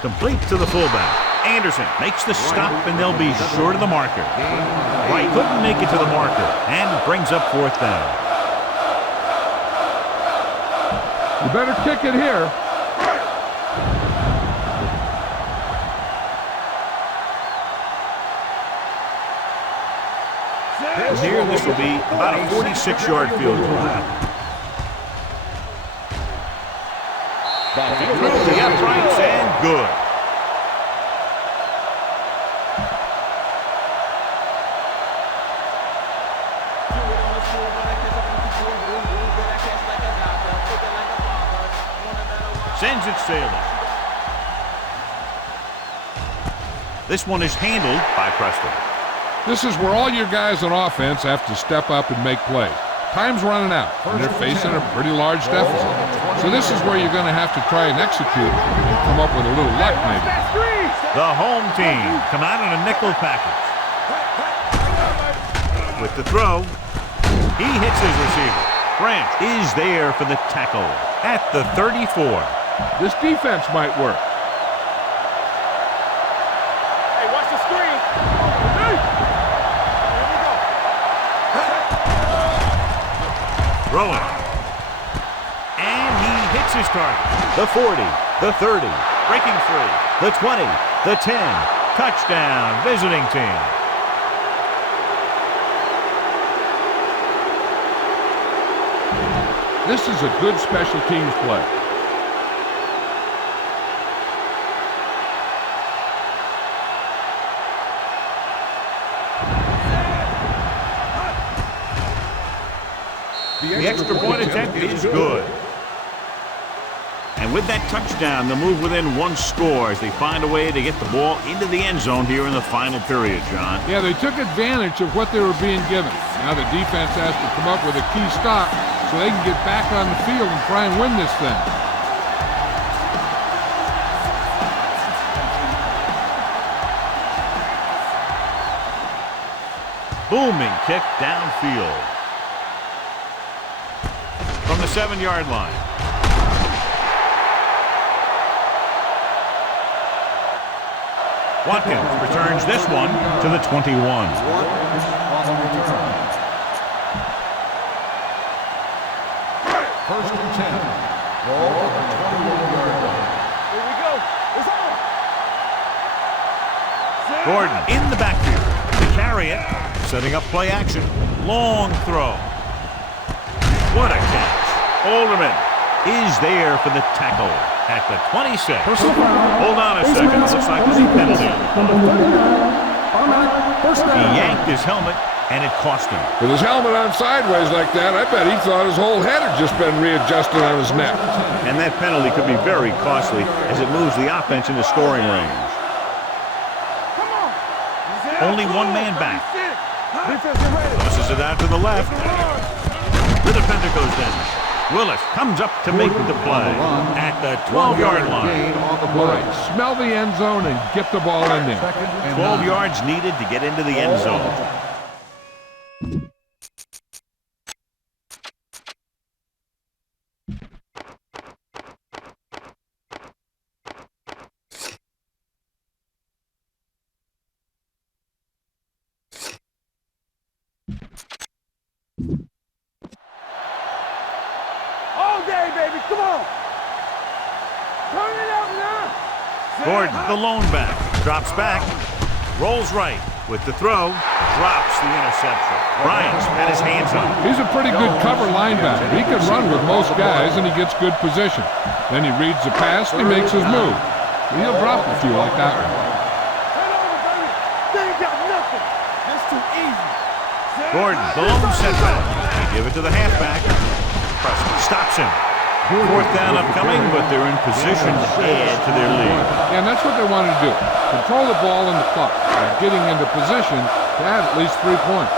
Complete to the fullback. Anderson makes the stop, and they'll be short of the marker. Wright couldn't make it to the marker, and brings up 4th down. You better kick it here. Here, this will be about a 46-yard field goal. Through the uprights and good. Sends it sailing. This one is handled by Preston. This is where all your guys on offense have to step up and make plays. Time's running out, and they're facing a pretty large deficit. So this is where you're going to have to try and execute and come up with a little luck, maybe. The home team come out in a nickel package. With the throw, he hits his receiver. Branch is there for the tackle at the 34. This defense might work. Hey, watch the screen. Hey. Here we go. Throwing. And he hits his target. The 40, the 30, breaking free, the 20, the 10. Touchdown, visiting team. This is a good special teams play. The extra point attempt is good. And with that touchdown, they'll move within 1 score as they find a way to get the ball into the end zone here in the final period, John. Yeah, they took advantage of what they were being given. Now the defense has to come up with a key stop so they can get back on the field and try and win this thing. Booming kick downfield. From the 7-yard line. Watkins returns this one to the 21. First and 10. Ball on the 21-yard line. Here we go. It's on. Gordon in the backfield to carry it. Setting up play action. Long throw. What a catch. Alderman is there for the tackle at the 26. Personal foul. Hold on a Face second. mask Looks like on there's a defense. penalty. Number 39. Automatic first He down. yanked his helmet, and it cost him. With his helmet on sideways like that, I bet he thought his whole head had just been readjusted on his neck. And that penalty could be very costly as it moves the offense into scoring range. Only one man back. Tosses it out to the left. The defender goes down. Willis comes up to make the play at the 12-yard line. All right, smell the end zone and get the ball in there. 12 yards needed to get into the end zone. All day, baby. Come on. Turn it up now. Gordon, the lone back, drops back, rolls right with the throw, drops the interception. Bryant's had his hands on it. He's a pretty good cover linebacker. He can run with most guys, and he gets good position. Then he reads the pass, and he makes his move. He'll drop a few like that one. Turn over, baby. They ain't got nothing. That's too easy. Gordon, the lone setback. They give it to the halfback. Preston stops him. Fourth down upcoming, but they're in position to add to their lead. And that's what they want to do. Control the ball in the clock by getting into position to add at least 3 points.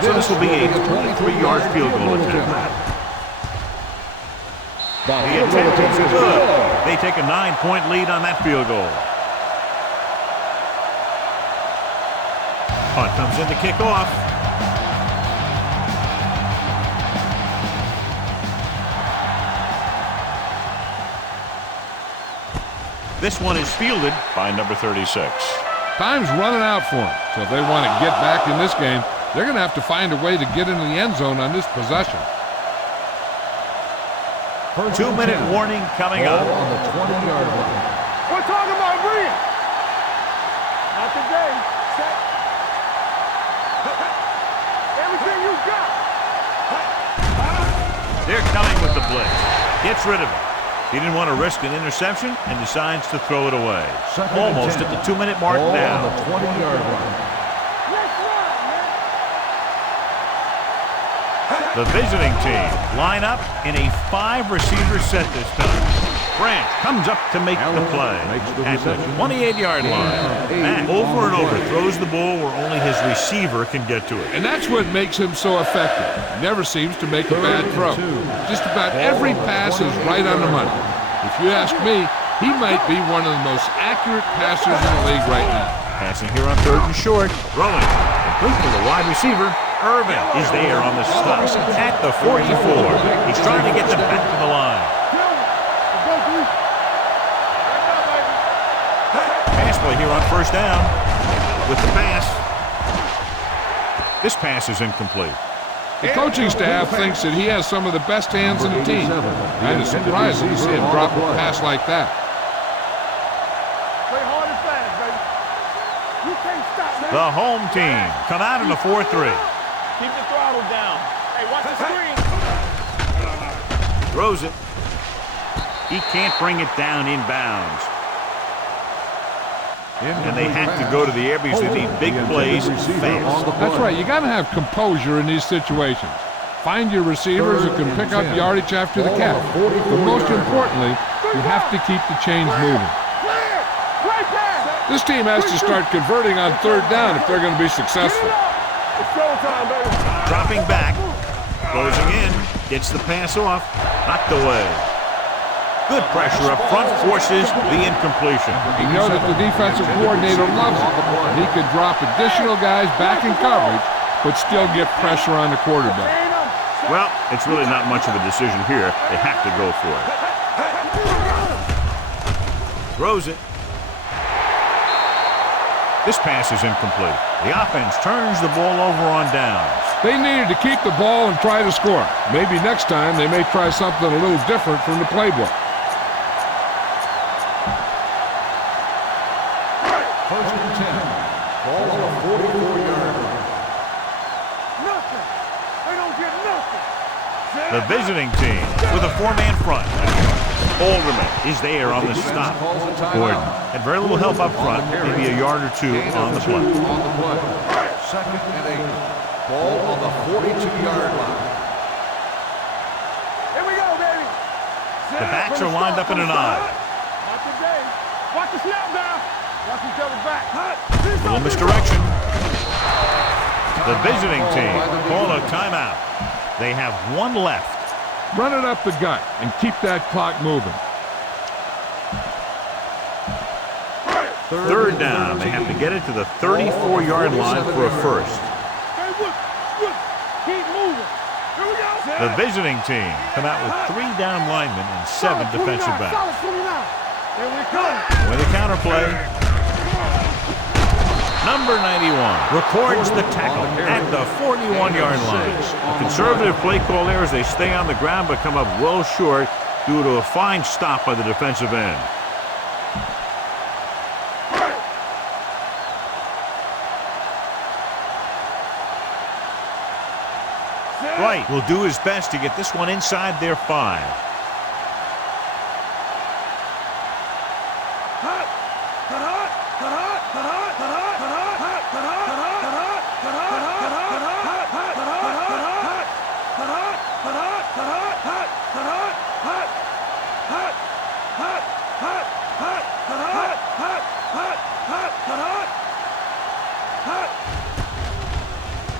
So this will be a 23-yard field goal attempt. The attempt is good. They take a 9-point lead on that field goal. Punt comes in to kick off. This one is fielded by number 36. Time's running out for them, so if they want to get back in this game, they're going to have to find a way to get into the end zone on this possession. 2-minute warning coming up. On the 20-yard line. We're talking about Bria. Not today. Set. Everything you got. They're coming with the blitz. Gets rid of it. He didn't want to risk an interception and decides to throw it away. Almost at the 2-minute mark now. On the 20-yard line. Let's run, man. The visiting team line up in a 5-receiver set this time. Branch comes up to make the play at the 28-yard line. Matt over and over throws the ball where only his receiver can get to it. And that's what makes him so effective. He never seems to make a bad throw. Just about every pass is right on the money. If you ask me, he might be one of the most accurate passers in the league right now. Passing here on 3rd and short. Throwing. Complete to the wide receiver. Irvin is there on the stop at the 44. He's trying to get them back to the line. Pass play here on 1st down with the pass. This pass is incomplete. The coaching staff thinks that he has some of the best hands in the team. Kind of surprising to see him drop a pass like that. Play hard and fast, baby. You can't stop, man. The home team come out in a 4-3. Keep the throttle down. Hey, watch the screen. Throws it. He can't bring it down inbounds. And they have to go to the air because they need big plays fast. That's right. You got to have composure in these situations. Find your receivers who can pick up yardage after the catch. But most importantly, you have to keep the chains moving. Clear. Play pass. This team has to start converting on 3rd down if they're going to be successful. It's showtime, baby. Dropping back. Closing in. Gets the pass off. Knocked away. Good pressure up front forces the incompletion. You know that the defensive coordinator loves it. He could drop additional guys back in coverage, but still get pressure on the quarterback. Well, it's really not much of a decision here. They have to go for it. Throws it. This pass is incomplete. The offense turns the ball over on downs. They needed to keep the ball and try to score. Maybe next time they may try something a little different from the playbook. 1st and 10. Ball on the 44-yard line. Nothing. visiting team with a 4-man front. Alderman is there on the stop. Gordon had very little help up front, maybe a yard or two on the play. Second and 8. Ball on the 42-yard line. Here we go, baby. The backs are lined up in an I. Not today. Watch the snap now. Watch each other back. Little misdirection. The visiting team call a timeout. They have 1 left. Run it up the gut and keep that clock moving. Third down. They have to get it to the 34-yard line for a first. Hey, look. Keep moving. Here we go. The visiting team come out with 3 down linemen and 7 defensive backs. Solid 29. There we go. With a counterplay. Number 91 records the tackle at the 41-yard line. A conservative play call there as they stay on the ground but come up well short due to a fine stop by the defensive end. Wright will do his best to get this one inside their 5.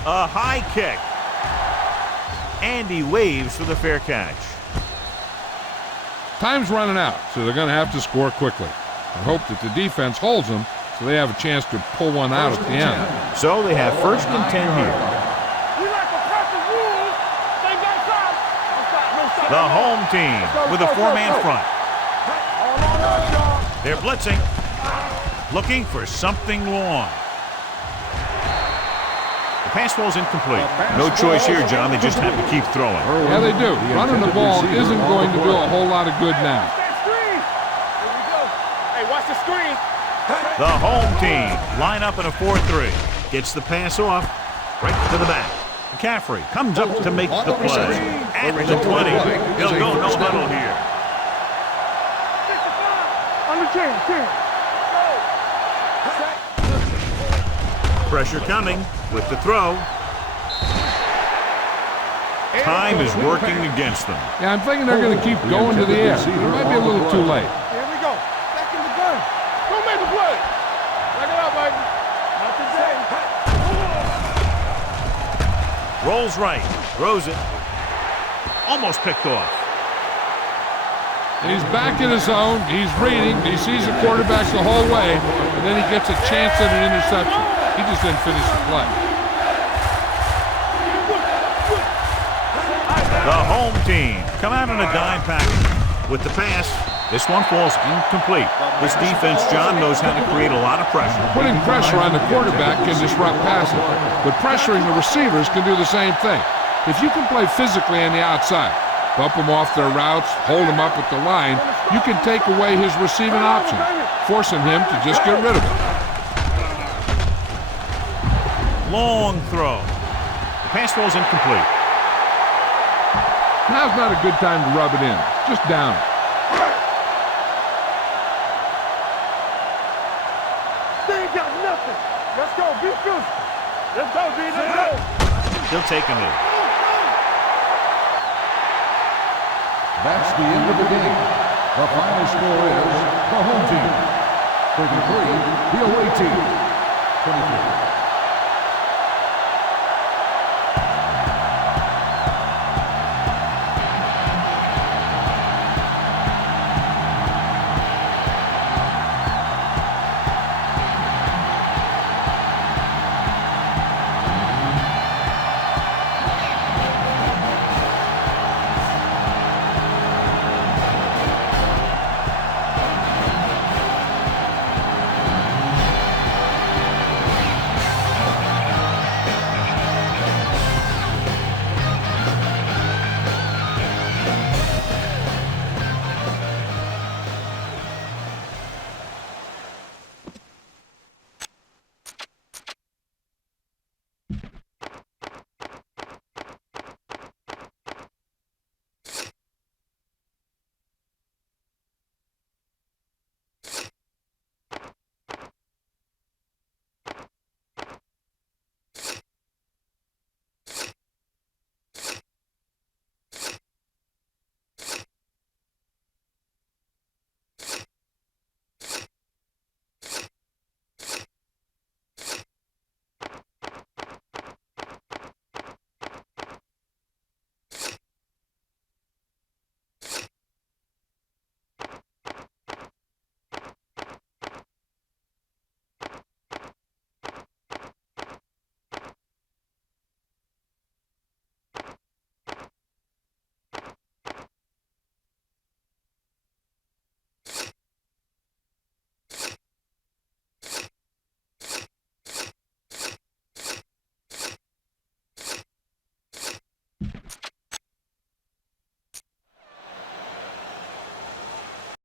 A high kick. Andy waves for the fair catch. Time's running out, so they're going to have to score quickly. I hope that the defense holds them so they have a chance to pull one out at the end. So they have 1st and 10 here. The home team with a 4-man front. They're blitzing, looking for something long. The pass ball's incomplete. No choice here, John. They just have to keep throwing. Yeah, they do. Running the ball isn't going to do a whole lot of good now. Hey, watch the screen. The home team line up in a 4-3. Gets the pass off right to the back. McCaffrey comes up to make the play. At the 20. He'll go no huddle here. Under 10. Pressure coming with the throw. Time is working against them. Yeah, I'm thinking they're going to keep going to the air. It might be a little too late. Here we go. Back in the gun. Don't make a play. Back it up, baby. Not today. Rolls right. Throws it. Almost picked off. And he's back in his zone. He's reading. He sees the quarterback the whole way, and then he gets a chance at an interception. He just didn't finish the play. The home team come out in a dime package with the pass. This one falls incomplete. This defense, John, knows how to create a lot of pressure. Putting pressure on the quarterback can disrupt passing, but pressuring the receivers can do the same thing. If you can play physically on the outside, bump them off their routes, hold them up at the line, you can take away his receiving options, forcing him to just get rid of it. Long throw. The pass ball's incomplete. Now's not a good time to rub it in. Just down it. They ain't got nothing. Let's go. Be good. Let's go, D. Let's go. He'll take a knee. That's the end of the game. The final score is the home team 33, the away team 23.